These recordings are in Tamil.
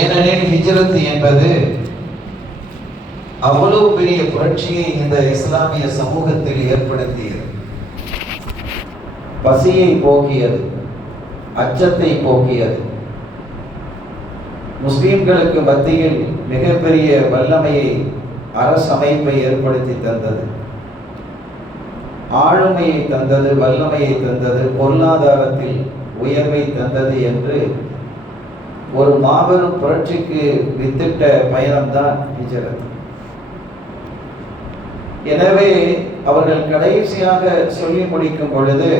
ஏனெனில் ஹிஜ்ரத் என்பது அவ்வளவு பெரிய புரட்சியை இந்த இஸ்லாமிய சமூகத்தில் ஏற்படுத்தியது. பசியை போக்கியது, அச்சத்தை போக்கியது, முஸ்லிம்களுக்கு மத்தியில் மிகப்பெரிய வல்லமையை, அரசமைப்பை ஏற்படுத்தி தந்தது, ஆளுமையை தந்தது, வல்லமையை தந்தது, பொருளாதாரத்தில் உயர்வை தந்தது என்று ஒரு மாபெரும் புரட்சிக்கு வித்திட்ட பயணம்தான் ஹிஜ்ரத். எனவே அவர்கள் கடைசியாக சொல்லி முடிக்கும் பொழுது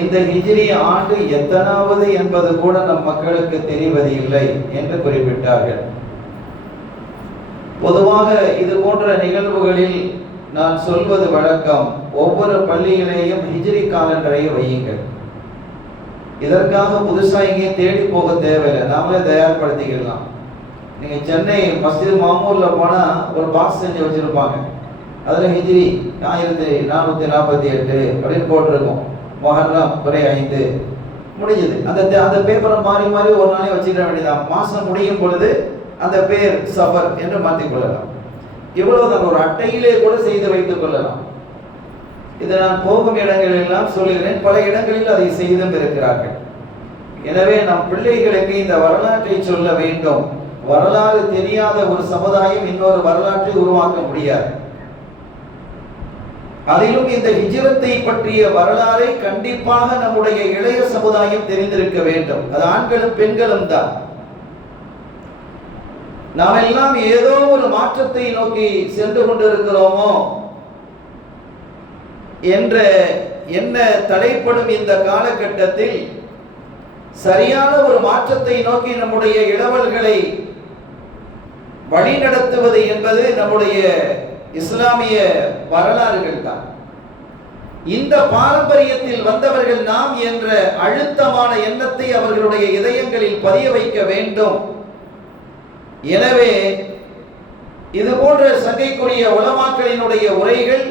இந்த ஹிஜ்ரி ஆண்டு எத்தனாவது என்பது கூட நம் மக்களுக்கு தெரிவது இல்லை என்று குறிப்பிட்டார்கள். பொதுவாக இது போன்ற நிகழ்வுகளில் நான் சொல்வது வழக்கம், ஒவ்வொரு பள்ளியிலேயும் ஹிஜ்ரி காலண்டரை வையுங்கள். இதற்காக புதுசாக எங்கேயும் தேடி போக தேவையில்லை, நாமளே தயார்படுத்திக்கலாம். நீங்கள் சென்னை மஸ்ஜித் மாமூரில் போனால் ஒரு பாக்ஸ் செஞ்சு வச்சுருப்பாங்க, அதில் ஹிஜ்ரி 1448 அப்படின்னு போட்டிருக்கும். முஹர்ரம் குறை 5 முடிஞ்சது. அந்த பேப்பரை மாறி மாறி ஒரு நாளே வச்சுக்க வேண்டியதான். மாதம் முடியும் பொழுது அந்த பேர் சஃபர் என்று மாற்றிக்கொள்ளலாம். இவ்வளவுதான், ஒரு அட்டையிலே கூட செய்து வைத்துக் கொள்ளலாம். இதை நான் போகும் இடங்களெல்லாம் சொல்லுகிறேன், பல இடங்களில் அதை செய்தும் இருக்கிறார்கள். எனவே நம் பிள்ளைகளுக்கு இந்த வரலாற்றை சொல்ல வேண்டும். வரலாறு தெரியாத ஒரு சமுதாயம் இன்னொரு வரலாற்றை உருவாக்க முடியாது. அதிலும் இந்த ஹிஜ்ரத்தை பற்றிய வரலாறை கண்டிப்பாக நம்முடைய இளைய சமுதாயம் தெரிந்திருக்க வேண்டும். அது ஆண்களும் பெண்களும் தான். நாம் எல்லாம் ஏதோ ஒரு மாற்றத்தை நோக்கி சென்று கொண்டிருக்கிறோமோ என்ற என்ன தடைப்படும் இந்த காலகட்டத்தில் சரியான ஒரு மாற்றத்தை நோக்கி நம்முடைய இளவல்களை வழிநடத்துவது என்பது நம்முடைய இஸ்லாமிய வரலாறுகள் தான். இந்த பாரம்பரியத்தில் வந்தவர்கள் நாம் என்ற அழுத்தமான எண்ணத்தை அவர்களுடைய இதயங்களில் பதிய வைக்க வேண்டும். எனவே இது போன்ற சங்கைக்குரிய உலமாக்களினுடைய உரைகள்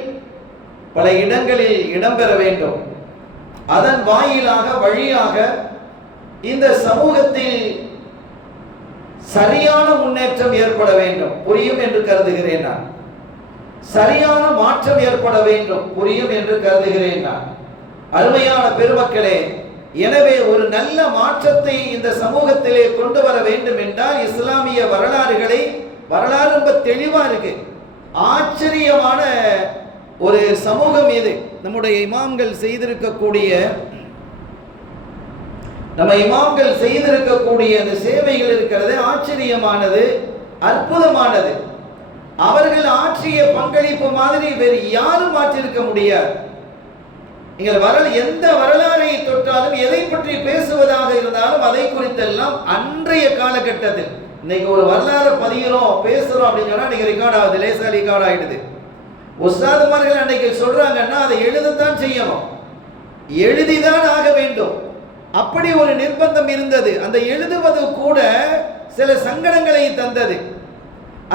பல இடங்களில் இடம்பெற வேண்டும். அதன் வாயிலாக வழியாக இந்த சமூகத்தில் சரியான முன்னேற்றம் ஏற்பட வேண்டும். புரியும் என்று கருதுகிறேன் நான். சரியான மாற்றம் ஏற்பட வேண்டும், புரியும் என்று கருதுகிறேன் நான். அருமையான பெருமக்களே, எனவே ஒரு நல்ல மாற்றத்தை இந்த சமூகத்திலே கொண்டு வர வேண்டும் என்றால் இஸ்லாமிய வரலாறு ரொம்ப தெளிவா இருக்கு. ஆச்சரியமான ஒரு சமூகம் இது. நம்முடைய இமாம்கள் செய்திருக்கக்கூடிய அந்த சேவைகள் இருக்கிறது, ஆச்சரியமானது, அற்புதமானது. அவர்கள் ஆற்றிய பங்களிப்பு மாதிரி வேறு யாரும் ஆற்றிருக்க முடியாது. நீங்கள் எந்த வரலாறை தொட்டாலும், எதை பற்றி பேசுவதாக இருந்தாலும் அதை குறித்தெல்லாம் அன்றைய காலகட்டத்தில், இன்னைக்கு ஒரு வரலாறு பதிகிறோம் பேசுறோம் அப்படின்னு சொன்னா இன்னைக்கு ரெக்கார்ட் ஆகுது, லேசா ரெக்கார்ட் ஆயிடுது. உஸ்தாதுமார்கள் அன்னைக்கு சொல்றாங்கன்னா அதை எழுதத்தான் செய்யணும், எழுதிதான் ஆக வேண்டும். அப்படி ஒரு நிர்பந்தம் இருந்தது. அந்த எழுதுவது கூட சில சங்கடங்களை தந்தது,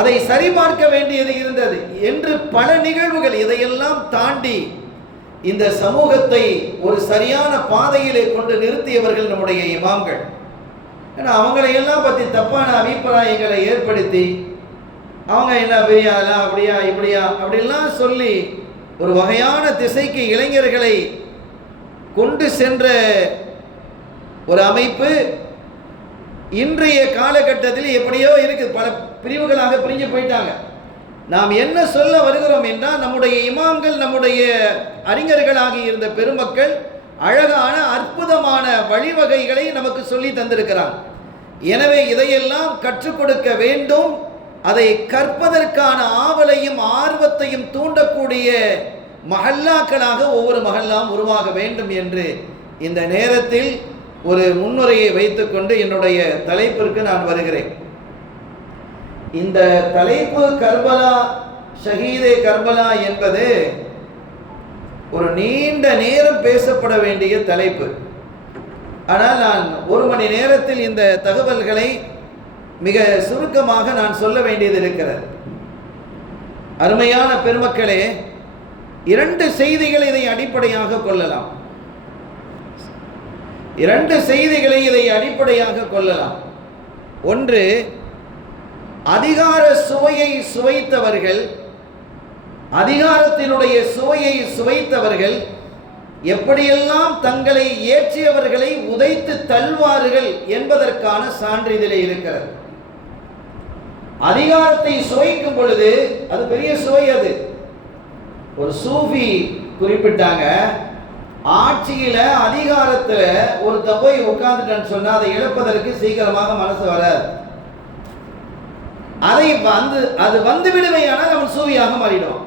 அதை சரிபார்க்க வேண்டியது இருந்தது என்று பல நிகழ்வுகள். இதையெல்லாம் தாண்டி இந்த சமூகத்தை ஒரு சரியான பாதையிலே கொண்டு நிறுத்தியவர்கள் நம்முடைய இமாம்கள். ஏன்னா அவங்களை எல்லாம் பற்றி தப்பான அபிப்பிராயங்களை ஏற்படுத்தி அவங்க என்ன பெரியாளா, அப்படியா இப்படியா அப்படிலாம் சொல்லி ஒரு வகையான திசைக்கு இளைஞர்களை கொண்டு சென்ற ஒரு அமைப்பு இன்றைய காலகட்டத்தில் எப்படியோ இருக்குது. பல பிரிவுகளாக பிரிஞ்சு போயிட்டாங்க. நாம் என்ன சொல்ல வருகிறோம் என்றால், நம்முடைய இமாம்கள், நம்முடைய அறிஞர்களாகி இருந்த பெருமக்கள் அழகான அற்புதமான வழிவகைகளை நமக்கு சொல்லி தந்திருக்கிறாங்க. எனவே இதையெல்லாம் கற்றுக் கொடுக்க வேண்டும். அதை கற்பதற்கான ஆவலையும் ஆர்வத்தையும் தூண்டக்கூடிய மஹல்லாக்களாக ஒவ்வொரு மஹல்லாம் உருவாக வேண்டும் என்று இந்த நேரத்தில் ஒரு முன்னுரையை வைத்துக்கொண்டு என்னுடைய தலைப்பிற்கு நான் வருகிறேன். இந்த தலைப்பு கர்பலா, ஷஹீதே கர்பலா என்பது ஒரு நீண்ட நேரம் பேசப்பட வேண்டிய தலைப்பு. ஆனால் நான் ஒரு மணி நேரத்தில் இந்த தகவல்களை மிக சுருக்கமாக நான் சொல்ல வேண்டியது இருக்கிறது. அருமையான பெருமக்களே, 2 செய்திகளை இதை அடிப்படையாக கொள்ளலாம். 2 செய்திகளை இதை அடிப்படையாக கொள்ளலாம். ஒன்று, அதிகார சுவையை சுவைத்தவர்கள், அதிகாரத்தினுடைய சுவையை சுவைத்தவர்கள் எப்படியெல்லாம் தங்களை ஏற்றியவர்களை உதைத்து தள்ளுவார்கள் என்பதற்கான சான்றிதழே இருக்கிறது. அதிகாரத்தை சுவைக்கும் பொழுது அது பெரிய சுவை. அது ஒரு சூஃபி குறிப்பிட்டாங்க, ஆட்சியில அதிகாரத்துல ஒரு போய் உட்கார்ந்துட்டேன்னு சொன்னா அதை இழப்பதற்கு சீக்கிரமாக மனசு வராது. அது வந்து விடுமையானால் அவன் சூவியாக மாறிடுவான்.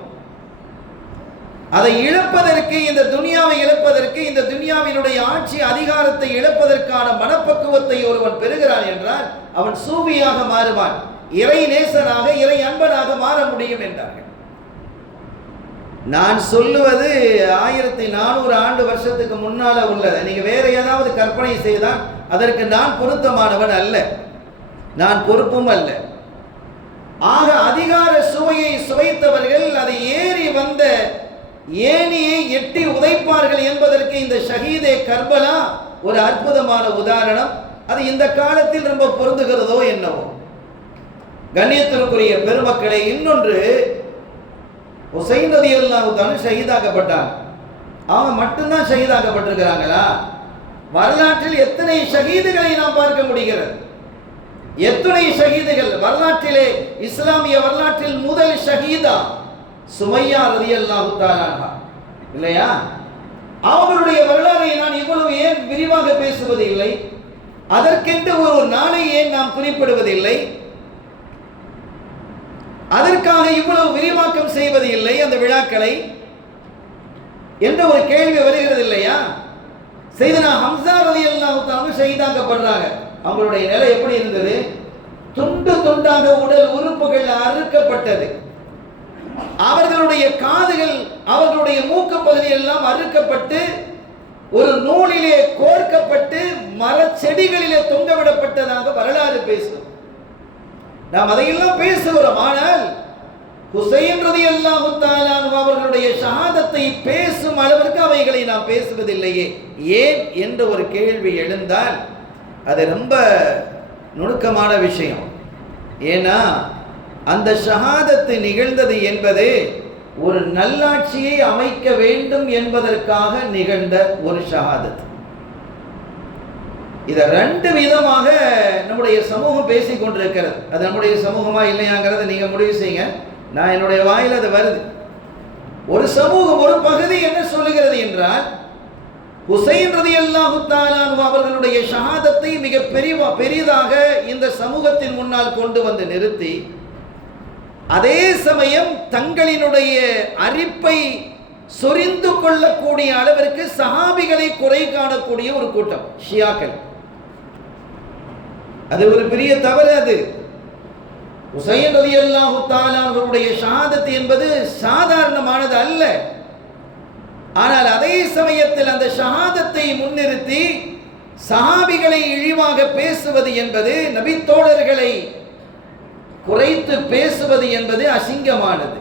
அதை இழப்பதற்கு, இந்த துனியாவை இழப்பதற்கு, இந்த துனியாவினுடைய ஆட்சி அதிகாரத்தை இழப்பதற்கான மனப்பக்குவத்தை ஒருவன் பெறுகிறான் என்றால் அவன் சூவியாக மாறுவான், இறை நேசனாக, இறை அன்பனாக மாற முடியும் என்றார்கள். நான் சொல்லுவது 1400 ஆண்டு வருஷத்துக்கு முன்னால உள்ளது. நீங்க வேற ஏதாவது கற்பனை செய்தால் அதற்கு நான் பொருத்தமானவன் அல்ல, நான் பொறுப்பும் அல்ல. ஆக அதிகார சுவையை சுவைத்தவர்கள் அதை ஏறி வந்த ஏணியை எட்டி உதைப்பார்கள் என்பதற்கு இந்த ஷஹீதே கர்பலா ஒரு அற்புதமான உதாரணம். அது இந்த காலத்தில் ரொம்ப பொருந்துகிறதோ என்னவோ. கண்ணியத்திற்குரிய பெருமக்களை, இன்னொன்று, ஹுசைன் ரலியல்லாஹு தஆலா ஷஹீதாக்கப்பட்டாங்க. அவங்க மட்டும்தான் ஷஹீதாக்கப்பட்டிருக்கிறாங்களா? வரலாற்றில் எத்தனை ஷஹீதுகளை நாம் பார்க்க முடிகிறது? எத்தனை ஷஹீதுகள் வரலாற்றிலே, இஸ்லாமிய வரலாற்றில் முதல் ஷஹீதா சுமையா ரலியல்லாஹு தஆலா இல்லையா? அவர்களுடைய வரலாறை நான் இவ்வளவு ஏன் விரிவாக பேசுவது இல்லை? அதற்கென்று ஒரு நாளை ஏன் நாம் குறிப்பிடுவதில்லை? அதற்காக இவ்வளவு விரிவாக்கம் செய்வது இல்லை அந்த விழாக்களை என்ற ஒரு கேள்வி வருகிறது இல்லையா? சையதுனா ஹம்ஸா ரலியல்லாஹு தஆலா ஷஹீதாக்கப்படுறாங்க. அவங்களுடைய நிலை எப்படி இருந்தது? துண்டு துண்டாக உடல் உறுப்புகள் அறுக்கப்பட்டது. அவர்களுடைய காதுகள், அவர்களுடைய மூக்கு பகுதி எல்லாம் அறுக்கப்பட்டு ஒரு நூலிலே கோர்க்கப்பட்டு மரச்செடிகளிலே தொங்கவிடப்பட்டதாக வரலாறு பேசும். நாம் அதையெல்லாம் பேசுகிறோம். ஆனால் ஹுசைன் ரலியல்லாஹு தஆலா அவர்களுடைய ஷஹாதத்தை பேசும் அளவிற்கு அவைகளை நாம் பேசுவதில்லையே, ஏன் என்ற ஒரு கேள்வி எழுந்தால் அது ரொம்ப நுணுக்கமான விஷயம். ஏன்னா அந்த ஷஹாதத்து நிகழ்ந்தது என்பது ஒரு நல்லாட்சியை அமைக்க வேண்டும் என்பதற்காக நிகழ்ந்த ஒரு ஷஹாதத். இதை ரெண்டு விதமாக நம்முடைய சமூகம் பேசிக் கொண்டிருக்கிறது. அது நம்முடைய சமூகமா இல்லையாங்கிறத நீங்க முடிவு செய்யுங்க. நான் என்னுடைய வாயில் அது வருது. ஒரு சமூகம், ஒரு பகுதி என்ன சொல்லுகிறது என்றால், ஹுசைன் ரலியல்லாஹு தஆலா அவர்களுடைய ஷஹாதத்தை மிக பெரிதாக இந்த சமூகத்தின் முன்னால் கொண்டு வந்து நிறுத்தி, அதே சமயம் தங்களினுடைய அரிப்பை சொரிந்து கொள்ளக்கூடிய அளவிற்கு சஹாபிகளை குறை காணக்கூடிய ஒரு கூட்டம் ஷியாக்கள். அது ஒரு பெரிய தவறு. அது ஹுசைன் ரலியல்லாஹு தஆலா அவர்களுடைய ஷஹாதத் என்பது சாதாரணமானது அல்ல. ஆனால் அதே சமயத்தில் அந்த ஷஹாதத்தை முன்னிறுத்தி சஹாபிகளை இழிவாக பேசுவது என்பது, நபி தோழர்களை குறைத்து பேசுவது என்பது அசிங்கமானது.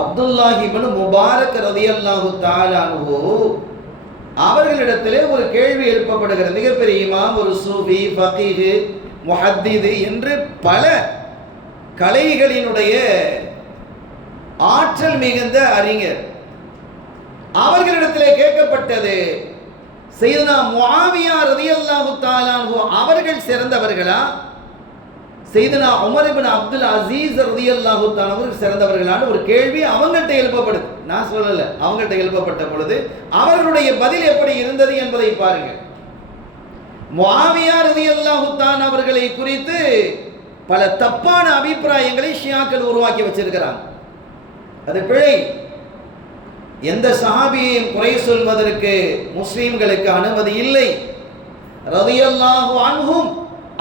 அப்துல்லாஹ் இப்னு முபாரக் ரலியல்லாஹு தஆலா அன்ஹு அவர்களிடத்திலே ஒரு கேள்வி எழுப்பப்படுகிறது. மிகப்பெரிய இமாம், ஒரு சூஃபி, ஃபகீஹ், முஹத்தித் என்று பல கலைகளினுடைய ஆற்றல் மிகுந்த அறிஞர். அவர்களிடத்திலே கேட்கப்பட்டது, சையதுனா முஆவியா ரலியல்லாஹு தஆலா அன்ஹு அவர்கள் சிறந்தவர்களா, சையதுனா உமர் இப்னு அப்துல் அசீஸ் ரலியல்லாஹு தஆலா அவர்கள் சிறந்தவர்களான ஒரு கேள்வி அவங்கள்ட்ட எழுப்பப்படுது. நான் சொல்லல, அவங்கள்ட்ட எழுப்பப்பட்ட பொழுது அவர்களுடைய பதில் எப்படி இருந்தது என்பதை பாருங்கள். முஆவியா ரலியல்லாஹு தஆலா அவர்களை குறித்து பல தப்பான அபிப்பிராயங்களை ஷியாக்கள் உருவாக்கி வச்சிருக்கிறாங்க. அது பிழை. எந்த சஹாபியையும் குறை சொல்வதற்கு முஸ்லிம்களுக்கு அனுமதி இல்லை. ரலியல்லாஹு அன்ஹும்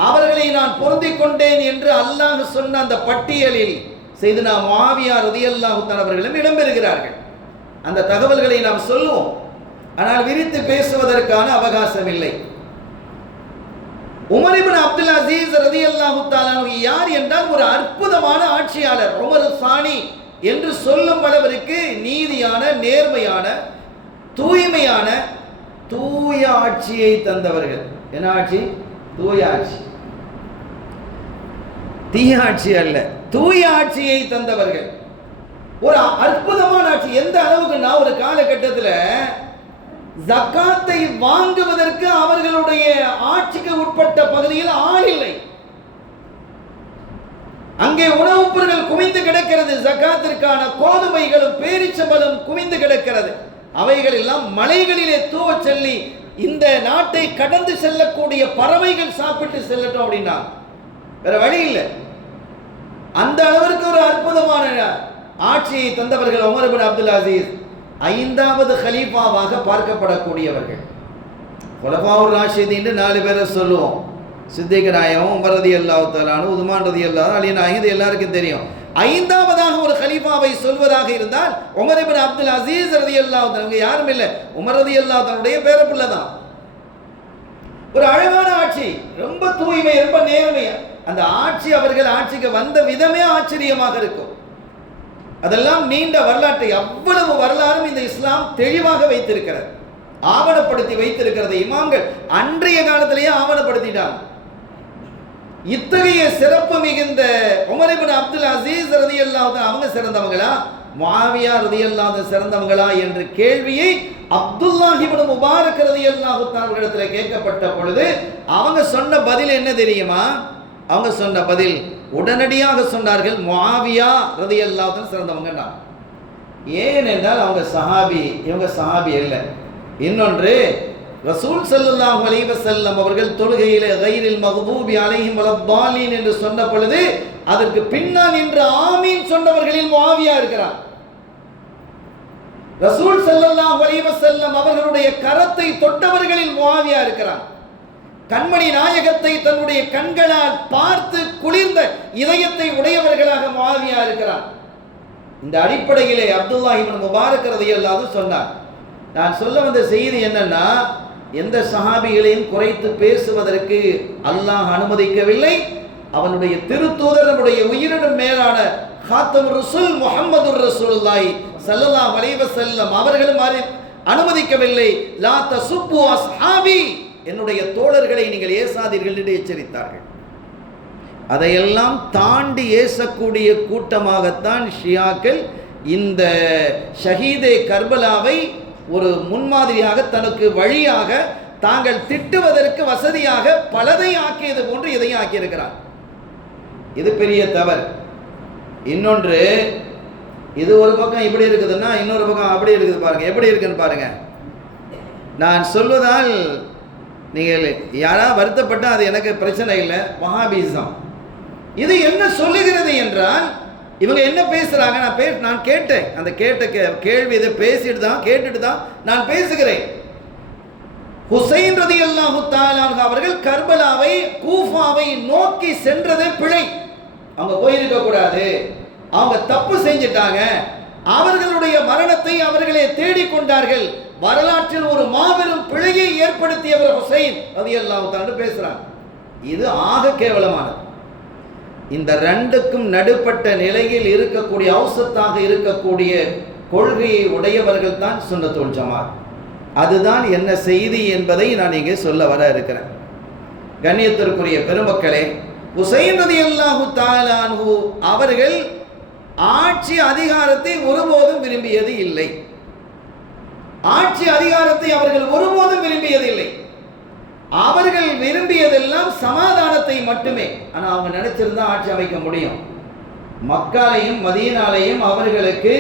அவர்களை நான் பொருந்திக் கொண்டேன் என்று அல்லாஹ் சொன்ன அந்த பட்டியலில் சையதுனா முஆவியா ரலியல்லாஹு தஆலா அவர்களும் இடம்பெறுகிறார்கள். அந்த தகவல்களை நாம் சொல்லுவோம், ஆனால் விரித்து பேசுவதற்கான அவகாசம் இல்லை. உமர் இப்னு அப்துல் அசீஸ் ரலியல்லாஹு தஆலா யார் என்றால் ஒரு அற்புதமான ஆட்சியாளர். உமர் சானி என்று சொல்லும் அளவிற்கு நீதியான, நேர்மையான, தூய்மையான, தூய ஆட்சியை தந்தவர்கள். என்ன ஆட்சி? தூய ஆட்சி. தீய ஆட்சி அல்ல, தூய ஆட்சியை தந்தவர்கள். ஒரு அற்புதமான ஆட்சி. எந்த அளவுக்குன்னா, ஒரு காலகட்டத்தில் ஜக்காத்தை வாங்குவதற்கு அவர்களுடைய ஆட்சிக்கு உட்பட்ட பகுதியில் ஆள் இல்லை. அங்கே உணவுப் பொருட்கள் குவிந்து கிடக்கிறது, ஜக்காத்திற்கான கோதுமைகளும் பேரிச்சம்பழம் குவிந்து கிடக்கிறது. அவைகள் எல்லாம் மலைகளிலே தூவ சொல்லி இந்த நாட்டை கடந்து செல்லக்கூடிய பறவைகள் சாப்பிட்டு செல்லட்டும் அப்படின்னா வேற வழி இல்லை. அந்த அளவிற்கு ஒரு அற்புதமான ஆட்சியை தந்தவர்கள் உமர் இப்னு அப்துல் அசீஸ். 5வது கலீஃபாவாக பார்க்கப்படக்கூடியவர்கள். குலஃபாவுர் ராஷிதீன் 4 பேரை சொல்லுவோம். சித்திக் நாயகம், உமர் ரலியல்லாஹு தஆலா அன்ஹு, உஸ்மான் ரலியல்லாஹு, அலி நாயகம், இது எல்லாருக்கும் தெரியும். 5வதாக ஒரு கலீஃபாவை சொல்வதாக இருந்தால் உமர் இப்னு அப்துல் அசீஸ் ரலியல்லாஹு தஆலா. அவங்க யாரும் இல்லை, உமர் ரலியல்லாஹு தஆலாவுடைய பேரப்புள்ள தான். ஒரு அழகான ஆட்சி, ரொம்ப தூய்மை, ரொம்ப நேர்மை. அந்த ஆட்சி, அவர்கள் ஆட்சிக்கு வந்த விதமே ஆச்சரியமாக இருக்கும். அதெல்லாம் நீண்ட வரலாற்றை, அவ்வளவு வரலாறும் இந்த இஸ்லாம் தெளிவாக வைத்திருக்கிறது, ஆவணப்படுத்தி வைத்திருக்கிறது. இமாம்கள் அன்றைய காலத்திலேயே ஆவணப்படுத்திட்டாங்க. இத்தகைய சிறப்பு மிகுந்த உமர் இப்னு அப்துல் அசீஸ் ரலியல்லாஹு தஆலா அவங்க சிறந்தவங்களா, முஆவியா ரலியல்லாஹு தஆலா சிறந்தவங்களா என்ற கேள்வியை அப்துல்லாஹ் இப்னு முபாரக் ரலியல்லாஹு தஆலா இடத்தில் கேட்கப்பட்ட பொழுது அவங்க சொன்ன பதில் என்ன தெரியுமா? அவங்க சொன்ன பதில் உடனடியாக சொன்னார்கள், முஆவியா ரலியல்லாஹு தஆலா சிறந்தவங்க. ஏனென்றால் அவங்க சஹாபி, இவங்க சஹாபி அல்ல. இன்னொன்று, ரசூல் ஸல்லல்லாஹு அலைஹி வஸல்லம் அவர்கள் தொழுகையிலே கைரில் மக்தூபி அலைஹிம் வலத்தாலீன் என்று சொன்ன பொழுது அதற்கு பின்னால் நின்று ஆமீன் சொன்னவர்களில் முஆவியா இருக்கிறார். ரசூல் ஸல்லல்லாஹு அலைஹி வஸல்லம் அவர்களுடைய கரத்தை தொட்டவர்களில் முஆவியா இருக்கிறார். கண்மணி நாயகத்தை தன்னுடைய கண்களால் பார்த்து குளிர்ந்த இதயத்தை உடையவர்களாக முஆவியா இருக்கிறார். இந்த அடிப்படையிலே அப்துல்லாஹ் இப்னு முபாரக் ரலியல்லாஹு சொன்னார். நான் சொல்ல வந்த செய்தி என்னன்னா, எந்த சஹாபிகளையும் குறைத்து பேசுவதற்கு அல்லாஹ் அனுமதிக்கவில்லை. அவனுடைய திருத்தூதர், நம்முடைய உயிரினும் மேலான காத்தமுர் ரசூல் முஹம்மதுர் ரசூலுல்லாஹி ஸல்லல்லாஹு அலைஹி வஸல்லம் அவர்களும் அனுமதிக்கவில்லை. லா தசுப்பு அஸ்ஹாபி, என்னுடைய தோழர்களை நீங்கள் ஏசாதீர்கள் என்று எச்சரித்தார்கள். அதையெல்லாம் தாண்டி ஏசக்கூடிய கூட்டமாகத்தான் ஷியாக்கள் இந்த ஷஹீதே கர்பலாவை ஒரு முன்மாதிரியாக, தனக்கு வழியாக, தாங்கள் திட்டுவதற்கு வசதியாக பலதை ஆக்கியது போன்று இதையும் ஆக்கியிருக்கிறார். இது பெரிய தவறு. இன்னொன்று, இது ஒரு பக்கம் இப்படி இருக்குதுன்னா இன்னொரு பக்கம் அப்படி இருக்குது. பாருங்க எப்படி இருக்குன்னு பாருங்க. நான் சொல்வதால் நீங்கள் யாராவது வருத்தப்பட்டால் அது எனக்கு பிரச்சனை இல்லை. வஹாபிசம் இது என்ன சொல்லுகிறது என்றால், இவங்க என்ன பேசுறாங்க, நான் கேட்டேன். அந்த கேள்வி இதை கேட்டுட்டு தான் நான் பேசுகிறேன். ஹுசைன் ரலியல்லாஹு தஆலா அவர்கள் கர்பலாவை, கூஃபாவை நோக்கி சென்றதே பிழை. அவங்க போயிருக்க கூடாது, அவங்க தப்பு செஞ்சிட்டாங்க. அவர்களுடைய மரணத்தை அவர்களே தேடிக்கொண்டார்கள். வரலாற்றில் ஒரு மாபெரும் பிழையை ஏற்படுத்தியவர் ஹுசைன் ரலியல்லாஹு தஆலா பேசுறாங்க. இது ஆக கேவலமானது. இந்த ரெண்டுக்கும் நடுப்பட்ட நிலையில் இருக்கக்கூடிய, அவுசத்தாக இருக்கக்கூடிய கொள்கையை உடையவர்கள் தான் சுன்னத்துல் ஜமாத். அதுதான் என்ன செய்தி என்பதை நான் இங்கே சொல்ல வர இருக்கிறேன். கண்ணியத்திற்குரிய பெருமக்களே, ஹுசைன் ரலியல்லாஹு தஆலா அன்ஹு அவர்கள் ஆட்சி அதிகாரத்தை ஒருபோதும் விரும்பியது இல்லை. ஆட்சி அதிகாரத்தை அவர்கள் ஒருபோதும் விரும்பியது இல்லை. அவர்கள் விரும்பியதெல்லாம் சமாதானத்தை மட்டுமே. ஆனால் அவங்க நினைச்சிருந்தா ஆட்சி அமைக்க முடியும். மக்காலையும் மதீனாலையும் அவர்களுக்கு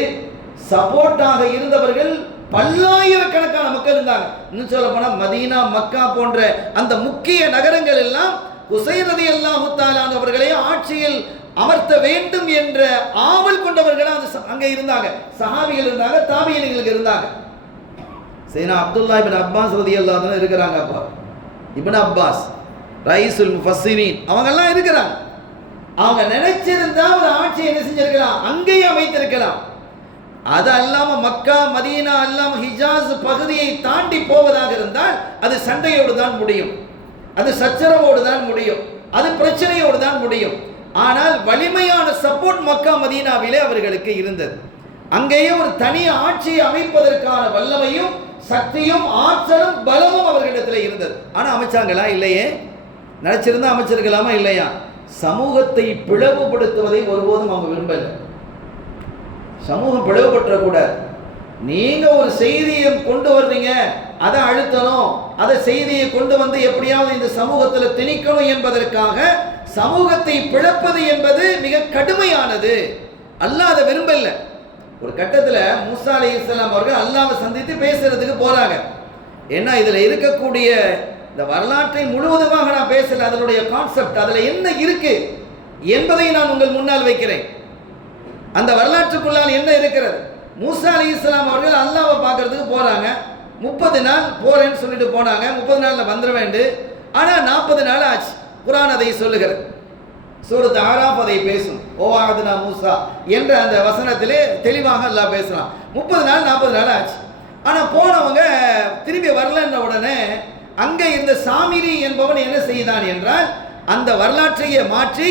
சப்போர்ட்டாக இருந்தவர்கள் பல்லாயிரக்கணக்கான மக்கள் இருந்தாங்க. இன்னும் சொல்ல போனால் மதீனா, மக்கா போன்ற அந்த முக்கிய நகரங்கள் எல்லாம் ஹுசைன் ரலியல்லாஹு தஆலா அவர்களை ஆட்சியில் அமர்த்த வேண்டும் என்ற ஆவல் கொண்டவர்கள் அங்கே இருந்தாங்க. சஹாபிகள் இருந்தாங்க, தாபியீன்கள் இருந்தாங்க. சையதுனா அப்துல்லாஹ் இப்னு அப்பாஸ் ரலியல்லாஹு அன்ஹு இருக்கிறாங்க. அப்பா இப்னு அப்பாஸ் ரைசுல் முஃபஸ்ஸிரீன் அவங்கெல்லாம் இருக்கிறாங்க. அவங்க நினைச்சிருந்தா ஒரு ஆட்சி என்ன செஞ்சிருக்கலாம், அங்கேயே அமைத்திருக்கலாம். அது அல்லாம மக்கா, மதீனா அல்லாம ஹிஜாஸ் பகுதியை தாண்டி போவதாக இருந்தால் அது சண்டையோடு தான் முடியும், அது சச்சரவோடு தான் முடியும், அது பிரச்சனையோடு தான் முடியும். ஆனால் வலிமையான சப்போர்ட் மக்கா மதீனாவிலே அவர்களுக்கு இருந்தது. அங்கேயே ஒரு தனி ஆட்சியை அமைப்பதற்கான வல்லமையும் சக்தியும் ஆற்றலும் பலமும் அவர்களிடத்தில் இருந்தது. ஆனால் அமைச்சாங்களா? இல்லையே. நினைச்சிருந்தா அமைச்சிருக்கலாமா? இல்லையா. சமூகத்தை பிளவுபடுத்துவதை ஒருபோதும் அவங்க விரும்பல. சமூகம் பிளவுபற்றக்கூடாது. நீங்க ஒரு செய்தியை கொண்டு வர்றீங்க, அதை அழுத்தணும், அதை செய்தியை கொண்டு வந்து எப்படியாவது இந்த சமூகத்தில் திணிக்கணும் என்பதற்காக சமூகத்தை பிளப்பது என்பது மிக கடுமையானது. அல்லாஹ் அதை விரும்பல. ஒரு கட்டத்தில் மூசா அலைஹிஸ்ஸலாம் அவர்கள் அல்லாஹ்வை சந்தித்து பேசுறதுக்கு போறாங்க. ஏன்னா இதில் இருக்கக்கூடிய இந்த வரலாற்றை முழுவதுமாக நான் பேசல, அதனுடைய கான்செப்ட், அதில் என்ன இருக்கு என்பதை நான் உங்கள் முன்னால் வைக்கிறேன். அந்த வரலாற்றுக்குள்ளால் என்ன இருக்கிறது? மூசா அலைஹிஸ்ஸலாம் அவர்கள் அல்லாஹ்வை பார்க்கறதுக்கு போறாங்க. 30 நாள் போறேன்னு சொல்லிட்டு போனாங்க. 30 நாள்ல வந்துட வேண்டும். ஆனால் 40 நாள் ஆச்சு. குர்ஆன் அதை சொல்லுகிறது. சூரத் ஆராஃப் அதை பேசும். ஓ ஆதுனா மூசா என்ற அந்த வசனத்திலே தெளிவாக அல்லாஹ் பேசுறான். 30 நாள் 40 நாள் ஆச்சு. ஆனால் போனவங்க திரும்பி வரலன்ற உடனே அங்கே இருந்த சாமிரி என்பவன் என்ன செய்தான் என்றால் அந்த வரலாற்றையே மாற்றி,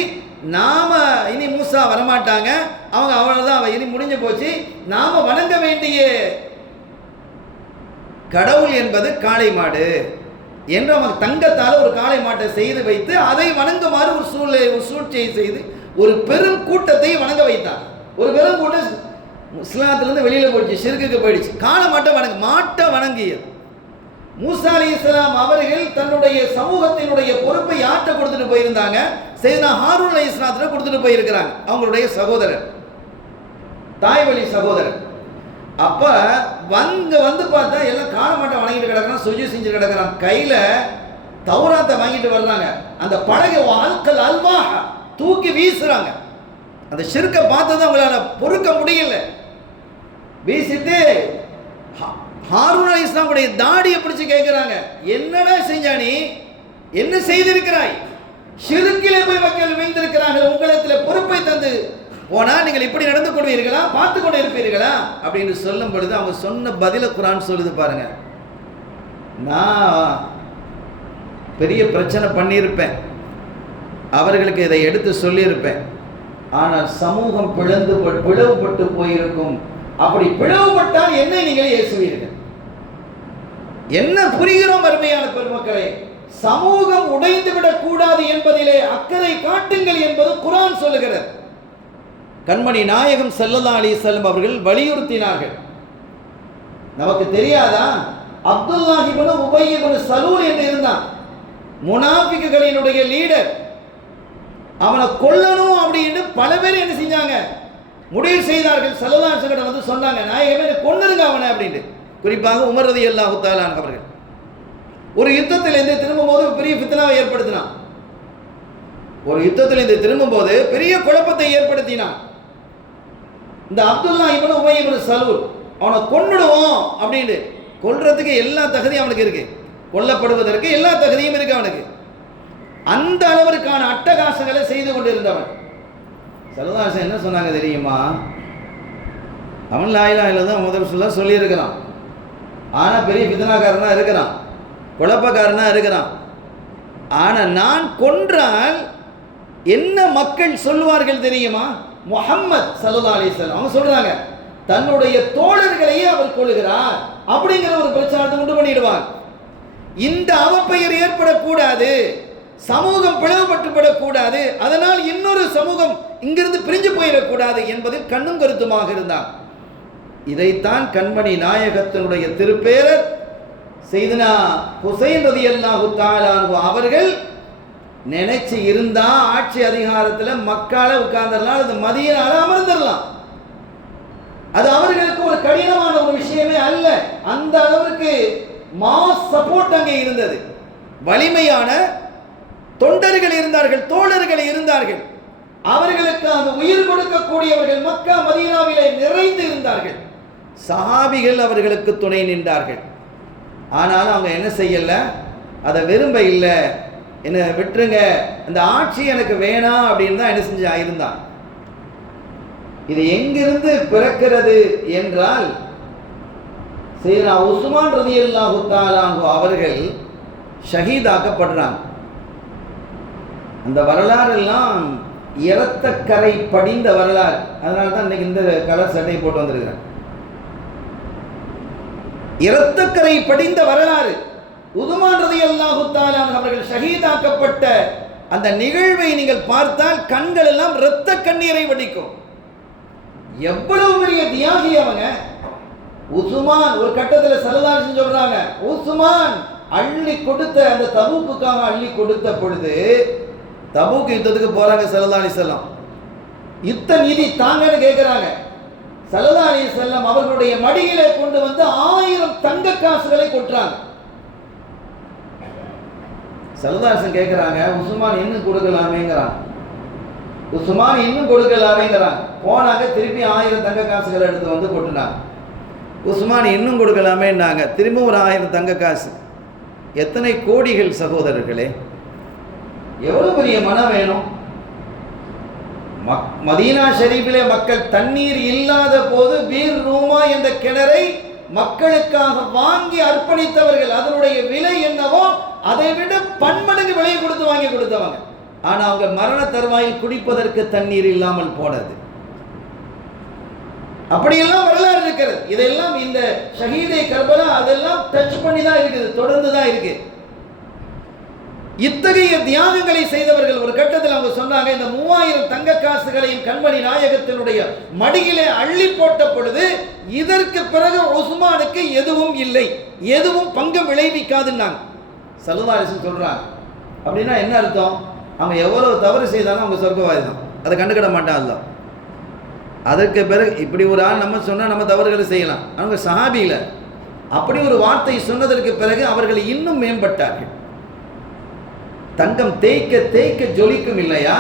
நாம இனி மூசா வரமாட்டாங்க, அவங்க அவ்வளவுதான், இனி முடிஞ்சு போச்சு, நாம வணங்க வேண்டிய கடவுள் என்பது காளை மாடு என்று அவன் தங்கத்தால் ஒரு காளை மாட்டை செய்து வைத்து அதை வணங்குமாறு ஒரு சூழ்ச்சியை செய்து ஒரு பெரும் கூட்டத்தை வணங்க வைத்தான். ஒரு பெரும் கூட்டம் இஸ்லாத்திலிருந்து வெளியில போயிடுச்சு, ஷிர்க்குக்கு போயிடுச்சு. காளை மாட்டை வணங்கியது. மூசா அலைஹிஸ்ஸலாம் அவர்கள் தன்னுடைய சமூகத்தினுடைய பொறுப்பை யார்கிட்ட கொடுத்துட்டு போயிருந்தாங்க? சையதுனா ஹாரூன் அலைஹிஸ்ஸலாத்திட்ட கொடுத்துட்டு போயிருக்கிறாங்க, அவங்களுடைய சகோதரர், தாய் வழி சகோதரர். அப்ப வந்து பார்த்தா எல்லாம் காளை மாட்டை வணங்கிட்டு கிடக்கிறான், சுஜி செஞ்சு கிடக்கிறான், கையில தௌராத்தை வாங்கிட்டு வர்றாங்க. அந்த படகை ஆட்கள் அல்வாஹ தூக்கி வீசுறாங்க. அந்த ஷிர்க்கை பார்த்ததை அவங்களால பொறுக்க முடியல. வீசிட்டு ஹாரூன் அலைஹிஸ்ஸலாமுடைய தாடியை பிடிச்சு கேட்கிறாங்க, என்னடா செஞ்சா நீ, என்ன செய்திருக்கிறாய்? ஷிர்க்கிலே போய் மக்கள் வீழ்ந்திருக்கிறார்கள், உங்களிடத்தில் பொறுப்பை தந்து போனா நீங்கள் இப்படி நடந்து கொள்வீர்களா, பார்த்து கொண்டு இருப்பீர்களா அப்படின்னு சொல்லும் பொழுது அவங்க சொன்ன பதில குர்ஆன் சொல்லுது பாருங்க. நான் பெரிய பிரச்சனை பண்ணியிருப்பேன், அவர்களுக்கு இதை எடுத்து சொல்லியிருப்பேன், ஆனால் சமூகம் பிளவுபட்டு போயிருக்கும். அப்படி பிளவுபட்டால் என்னை நீங்கள் ஏசுவீர்கள். என்ன புரிகிறோம் அருமையான பெருமக்களே? சமூகம் உடைந்து விடக் கூடாது என்பதிலே அக்கறை காட்டுங்கள் என்பது குர்ஆன் சொல்லுகிறது. கண்மணி நாயகம் ஸல்லல்லாஹு அலைஹி வஸல்லம் அவர்கள் வலியுறுத்தினார்கள். நமக்கு தெரியாதா? அப்துல்லாஹ் இப்னு உபய் இப்னு சலூல் என்று இருந்தான், முனாஃபிக்குகளினுடைய லீடர். அவனை கொல்லணும் அப்படின்னு பல பேர் என்ன செஞ்சாங்க, முடிவு செய்தார்கள். ஸல்லல்லாஹு அலைஹி வஸல்லம் வந்து சொன்னாங்க, நாயகமே கொன்னுருங்க அவனை அப்படின்னு. குறிப்பாக உமர் ரலியல்லாஹு தஆலா அன்ஹு அவர்கள் ஒரு யுத்தத்திலிருந்து திரும்பும்போது பெரிய ஃபித்னாவை ஏற்படுத்தினான். ஒரு யுத்தத்திலிருந்து திரும்பும்போது பெரிய குழப்பத்தை ஏற்படுத்தினான். இந்த அப்துல்லாஹ் இப்னு உபய் இப்னு சலூல் அவனை கொன்னுடுவோம் அப்படின்னு, கொல்றதுக்கு எல்லா தகுதியும் அவனுக்கு இருக்கு, கொல்லப்படுவதற்கு எல்லா தகுதியும் இருக்கு அவனுக்கு. அந்த அளவிற்கான அட்டகாசங்களை செய்து கொண்டிருந்தவன். ஸல்லல்லாஹு அலைஹி வஸல்லம் என்ன சொன்னாங்க தெரியுமா? அவன் லா இலாஹா இல்லல்லாஹ் முஹம்மது ரசூலுல்லாஹ் சொல்லியிருக்கிறான், ஆனால் பெரிய ஃபித்னாக்காரனா இருக்கிறான், குழப்பக்காரனா இருக்கிறான். ஆனால் நான் கொன்றால் என்ன மக்கள் சொல்வார்கள் தெரியுமா? முஹம்மது ஸல்லல்லாஹு அலைஹி வஸல்லம் அவங்க சொல்றாங்க, தன்னுடைய தோழர்களையே அவர் கொள்கிறார் அப்படிங்கிற ஒரு பிரச்சாரத்தை உண்டு பண்ணிடுவாங்க. இந்த அவப்பெயர் ஏற்படக்கூடாது, சமூகம் பிளவுபட்டுவிடக்கூடாது, அதனால் இன்னொரு சமூகம் இங்கிருந்து பிரிஞ்சு போயிடக்கூடாது என்பதில் கண்ணும் கருத்துமாக இருந்தான். இதைத்தான் கண்மணி நாயகத்தினுடைய திருப்பேரர் சையதுனா ஹுசைன் ரலியல்லாஹு தஆலா அன்ஹு அவர்கள் நினைச்சு இருந்தா ஆட்சி அதிகாரத்தில் மக்கால உட்கார்ந்துடலாம், அது மதீனால அமர்ந்துடலாம். அது அவர்களுக்கு ஒரு கடினமான ஒரு விஷயமே அல்ல. அந்த அளவுக்கு மாஸ் சப்போர்ட் அங்கே இருந்தது. வலிமையான தொண்டர்கள் இருந்தார்கள், தோழர்கள் இருந்தார்கள். அவர்களுக்கு அந்த உயிர் கொடுக்கக்கூடியவர்கள் மக்கா மதீனாவிலே நிறைந்து இருந்தார்கள். சஹாபிகள் அவர்களுக்கு துணை நின்றார்கள். ஆனாலும் அவங்க என்ன செய்யல, அதை விரும்ப இல்லை, என்ன விட்டுருங்க, அந்த ஆட்சி எனக்கு வேணாம் அப்படின்னு தான் என்ன செஞ்சு இருந்தான். இது எங்கிருந்து பிறக்கிறது என்றால், சையதுனா உஸ்மான் ரலியல்லாஹு தஆலா அன்ஹு அவர்கள் ஷஹீதாக்கப்படுறாங்க. அந்த வரலாறு எல்லாம் இரத்த கரை படிந்த வரலாறு. அதனால தான் இன்னைக்கு இந்த கலர் சட்டை போட்டு வந்திருக்கிறேன். இரத்தக்கரை படிந்த வரலாறு. உஸ்மான் ரலியல்லாஹு தஆலா அவர்கள் ஷஹீதாக்கப்பட்ட அந்த நிகழ்வை நீங்கள் பார்த்தால் கண்கள் எல்லாம் இரத்த கண்ணீரை வடிக்கும். எவ்வளவு பெரிய தியாகி அவங்க. உஸ்மான் ஒரு கட்டத்தில் ஸல்லல்லாஹு சொல்றாங்க, உஸ்மான் அள்ளி கொடுத்த அந்த தபூக்குக்காக அள்ளி கொடுத்த பொழுது, தபூக் யுத்தத்துக்கு போறாங்க ஸல்லல்லாஹு அலைஹி வஸல்லம், யுத்த நிதி தாங்கன்னு கேட்கிறாங்க. ஸல்லல்லாஹு அலைஹி வஸல்லம் அவர்களுடைய மடியிலே கொண்டு வந்து 1000 தங்க காசுகளை கொட்டுறாங்க. ஸல்லல்லாஹு அலைஹி வஸல்லம் கேட்கிறாங்க, உஸ்மான் இன்னும் கொடுக்கலாமேங்கிறாங்க. உஸ்மான் இன்னும் கொடுக்கலாமேங்கிறாங்க. போனாங்க, திருப்பி 1000 தங்க காசுகளை எடுத்து வந்து கொட்டுனாங்க. உஸ்மான் இன்னும் கொடுக்கலாமேன்னாங்க. திரும்ப ஒரு 1000 தங்க காசு. எத்தனை கோடிகள் சகோதரர்களே! எவ்வளவு பெரிய மனம் வேணும். மதீனா ஷரீஃபிலே மக்கள் தண்ணீர் இல்லாத போது பீர் ரூமா என்ற கிணறை மக்களுக்காக வாங்கி அர்ப்பணித்தவர்கள். அதனுடைய விலை என்னவோ அதை விட பன்மடங்கு விலை கொடுத்து வாங்கி கொடுத்தவங்க. ஆனா அவங்க மரண தருவாயில் குடிப்பதற்கு தண்ணீர் இல்லாமல் போனது. அப்படியெல்லாம் வரலாறு இருக்கிறது. இதெல்லாம் இந்த ஷஹீதே கர்பலா அதெல்லாம் டச் பண்ணி தான் இருக்குது, தொடர்ந்து தான் இருக்கு. இத்தகைய தியாகங்களை செய்தவர்கள் ஒரு கட்டத்தில் அவங்க சொன்னாங்க, இந்த 3000 தங்க காசுகளையும் கண்மணி நாயகத்தினுடைய மடியிலே அள்ளி போட்ட பொழுது, இதற்கு பிறகு உஸ்மானுக்கு எதுவும் இல்லை, எதுவும் பங்கம் விளைவிக்காதுன்னாங்க. ஸல்லல்லாஹு அலைஹி வஸல்லம் சொல்றாங்க. அப்படின்னா என்ன அர்த்தம்? அவங்க எவ்வளவு தவறு செய்தாலும் அவங்க சொர்க்கவாதி தான், அதை கண்டுக்கிட மாட்டாங்க. அதற்கு பிறகு இப்படி ஒரு ஆள் நம்ம சொன்னால் நம்ம தவறுகளை செய்யலாம். அவங்க சஹாபியில அப்படி ஒரு வார்த்தை சொன்னதற்கு பிறகு அவர்கள் இன்னும் மேம்பட்டார்கள். தங்கம் தேய்க்க தேய்க்க ஜொலிக்கும் இல்லையா?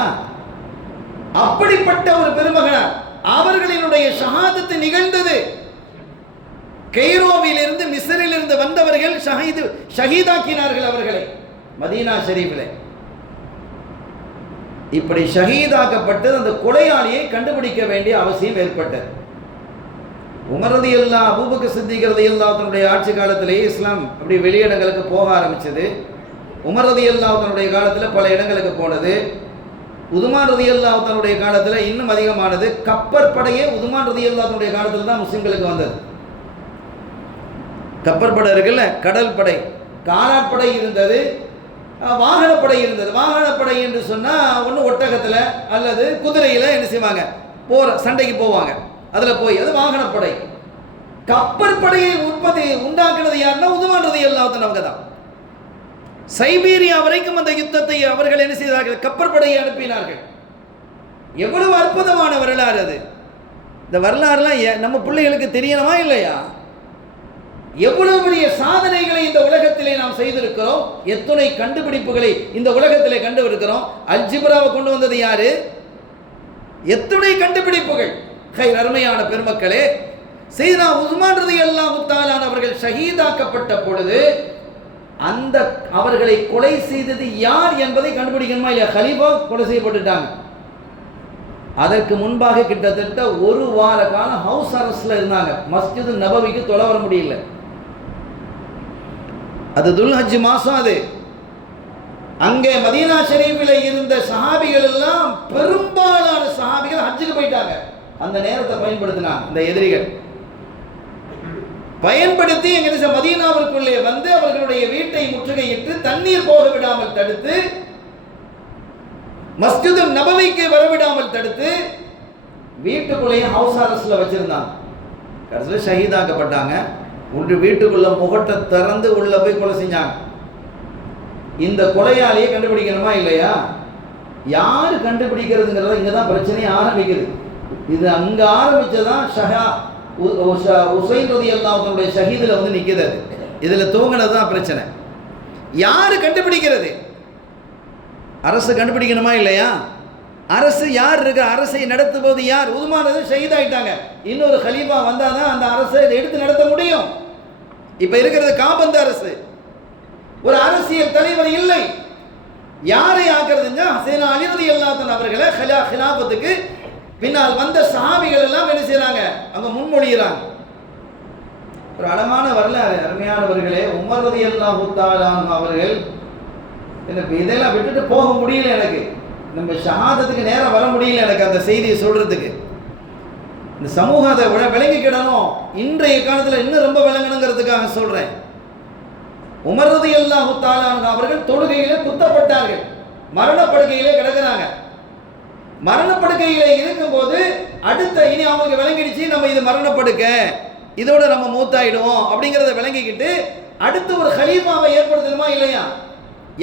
அப்படிப்பட்ட ஒரு பெருமகனார். அவர்களினுடைய ஷஹாதத்து நிகழ்ந்தது. கெய்ரோவிலிருந்து மிஸ்ரிலிருந்து வந்தவர்கள் ஷஹீதாக்கினார்கள் அவர்களை மதீனா ஷரீஃபிலே. இப்படி ஷஹீதாக்கப்பட்டது. அந்த கொலையாளியை கண்டுபிடிக்க வேண்டிய அவசியம் ஏற்பட்டது. உமர் ரலியல்லாஹு, அபூபக்கர் சித்திக் ரலியல்லாஹு தன்னுடைய ஆட்சி காலத்திலேயே இஸ்லாம் அப்படி வெளியிடங்களுக்கு போக ஆரம்பிச்சது. உமர் ரலியல்லாஹு தன்னுடைய காலத்தில் பல இடங்களுக்கு போனது. உதுமான் ரலியல்லாஹு தன்னுடைய காலத்தில் இன்னும் அதிகமானது. கப்பற்படையே உதுமான் ரலியல்லாஹு தன்னுடைய காலத்தில் தான் முஸ்லிம்களுக்கு வந்தது. கப்பற்படை இருக்குல்ல, கடல் படை, காலாட்படை இருந்தது, வாகனப்படை இருந்தது. வாகனப்படை என்று சொன்னால் ஒன்று ஒட்டகத்தில் அல்லது குதிரையில் என்ன செய்வாங்க, போகிற சண்டைக்கு போவாங்க, அதில் போய் அது வாகனப்படை. கப்பற்படையை உண்டாக்குனது யாருன்னா உதுமான் ரலியல்லாஹு அவங்க தான். சைபீரியா வரைக்கும் அந்த யுத்தத்தை அவர்கள் என்ன செய்தார்கள், கப்பற்படையை அனுப்பினார்கள். எவ்வளவு அற்புதமான வரலாறு அது. இந்த வரலாறுலாம் நம்ம பிள்ளைகளுக்கு தெரியணுமா இல்லையா? எவ்வளவு பெரிய சாதனைகளை இந்த உலகத்திலே நாம் செய்திருக்கிறோம். எத்தனை கண்டுபிடிப்புகளை இந்த உலகத்திலே கண்டுபிடிக்கிறோம். அல்ஜிப்ராவை கொண்டு வந்தது யாரு? எத்தனை கண்டுபிடிப்புகள். அருமையான பெருமக்களே, சையதுனா உஸ்மான் ரலியல்லாஹு தஆலா அவர்கள் ஷஹீதாக்கப்பட்ட பொழுது அந்த அவர்களை கொலை செய்தது யார் என்பதை கண்டுபிடிக்கணுமா இல்லையா? கலீஃபா கொலை செய்யப்பட்டுட்டாங்க. அதற்கு முன்பாக கிட்டத்தட்ட ஒரு வார காலம் ஹவுஸ் அரெஸ்ட்ல இருந்தாங்க. மஸ்ஜித் நபவிக்கு தொலை வர முடியல. அது துல்ஹஜ் மாசம். அது அங்கே மதீனா ஷரீஃபில் இருந்த சஹாபிகள் எல்லாம் பெரும்பாலான சஹாபிகள் ஹஜ்ஜுக்கு போயிட்டாங்க. அந்த நேரத்தை பயன்படுத்தினாங்க இந்த எதிரிகள். பயன்படுத்தி எங்க மதீனாவிற்குள்ளே வந்து அவர்களுடைய வீட்டை முற்றுகையிட்டு தண்ணீர் போக விடாமல் தடுத்து, மஸ்ஜித் நபவிக்கு வரவிடாமல் தடுத்து, வீட்டுக்குள்ளேயே ஹவுஸ் அரெஸ்ட்ல வச்சிருந்தாங்க. கடைசியில் ஷஹீதாக்கப்பட்டாங்க. ஒன்று வீட்டுக்குள்ள முகட்டை திறந்து உள்ள போய் கொலை செஞ்சாங்க. இந்த கொலையாளியை கண்டுபிடிக்கணுமா இல்லையா? யாரு கண்டுபிடிக்கிறதுங்கிறத இங்கதான் பிரச்சனையே ஆரம்பிக்குது. இது அங்க ஆரம்பிச்சதான் உசைன் ரலியல்லாஹு தன்னுடைய ஷஹீதுல வந்து நிக்குது. இதுல தூங்கினது தான் பிரச்சனை. யாரு கண்டுபிடிக்கிறது? அரசு கண்டுபிடிக்கணுமா இல்லையா? அரசு யார் இருக்கு? அரசை நடத்தும் போது யார்? உதுமான் ஷஹீதாயிட்டாங்க. இன்னொரு கலீஃபா வந்தாதான் அந்த அரசை எடுத்து நடத்த முடியும். இப்ப இருக்கிறது காபந்து அரசு. ஒரு அரசியல் தலைவர் இல்லை. யாரை ஆக்குறதுன்னா சையதுனா அலி ரலியல்லாஹு அன்ஹு அவர்களை ஹிலாஃபத்துக்கு பின்னால் வந்த சஹாபிகள் எல்லாம் என்ன செய்யறாங்க, அங்க முன்மொழிகிறாங்க. ஒரு அழகான வரலாறு. அருமையானவர்களே, உமர் ரலியல்லாஹு தஆலா அவர்கள், எனக்கு இதெல்லாம் விட்டுட்டு போக முடியல, எனக்கு நம்ம ஷஹாதத்துக்கு நேரம் வர முடியல, எனக்கு அந்த செய்தியை சொல்றதுக்கு. இந்த சமூகம் அதை விளங்கிக்கிடணும். இன்றைய காலத்தில் இன்னும் ரொம்ப விளங்கணுங்கிறதுக்காக சொல்றேன். உமர் ரலியல்லாஹு தஆலா அவர்கள் தொழுகையில குத்தப்பட்டார்கள். மரணப்படுக்கையிலே கிடக்குறாங்க. மரணப்படுக்கையில இருக்கும்போது அடுத்த இனி அவங்களுக்கு விளங்கிடுச்சு, நம்ம இது மரணப்படுக்கை, இதோட நம்ம மூத்தாயிடுவோம் அப்படிங்கிறத விளங்கிக்கிட்டு அடுத்து ஒரு ஹலீஃபாவை ஏற்படுத்தணுமா இல்லையா?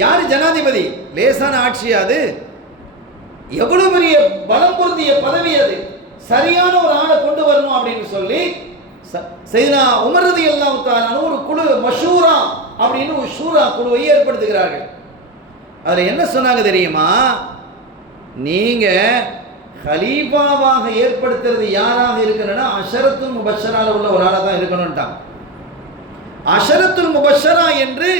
யாரு ஜனாதிபதி? லேசான ஆட்சி அது? எவ்வளவு பெரிய பலம் பொருந்திய பதவி அது. சரியான ஒரு ஆளை கொண்டு வரணும் அப்படின்னு சொல்லி செய்தனா உமர் ரலியல்லாஹு தஆலா ஒரு குழு, மஷூரா அப்படின்னு ஒரு ஷூரா குழுவை ஏற்படுத்துகிறார்கள். அதில் என்ன சொன்னாங்க தெரியுமா? நீங்க ஹலீஃபாவாக ஏற்படுத்துறது யாராக இருக்கணும்னா அஷரத்துல் முபஷரால உள்ள ஒரு ஆளாக தான் இருக்கணும்ட்டாங்க. அஷரத்துல் முபஷரா என்று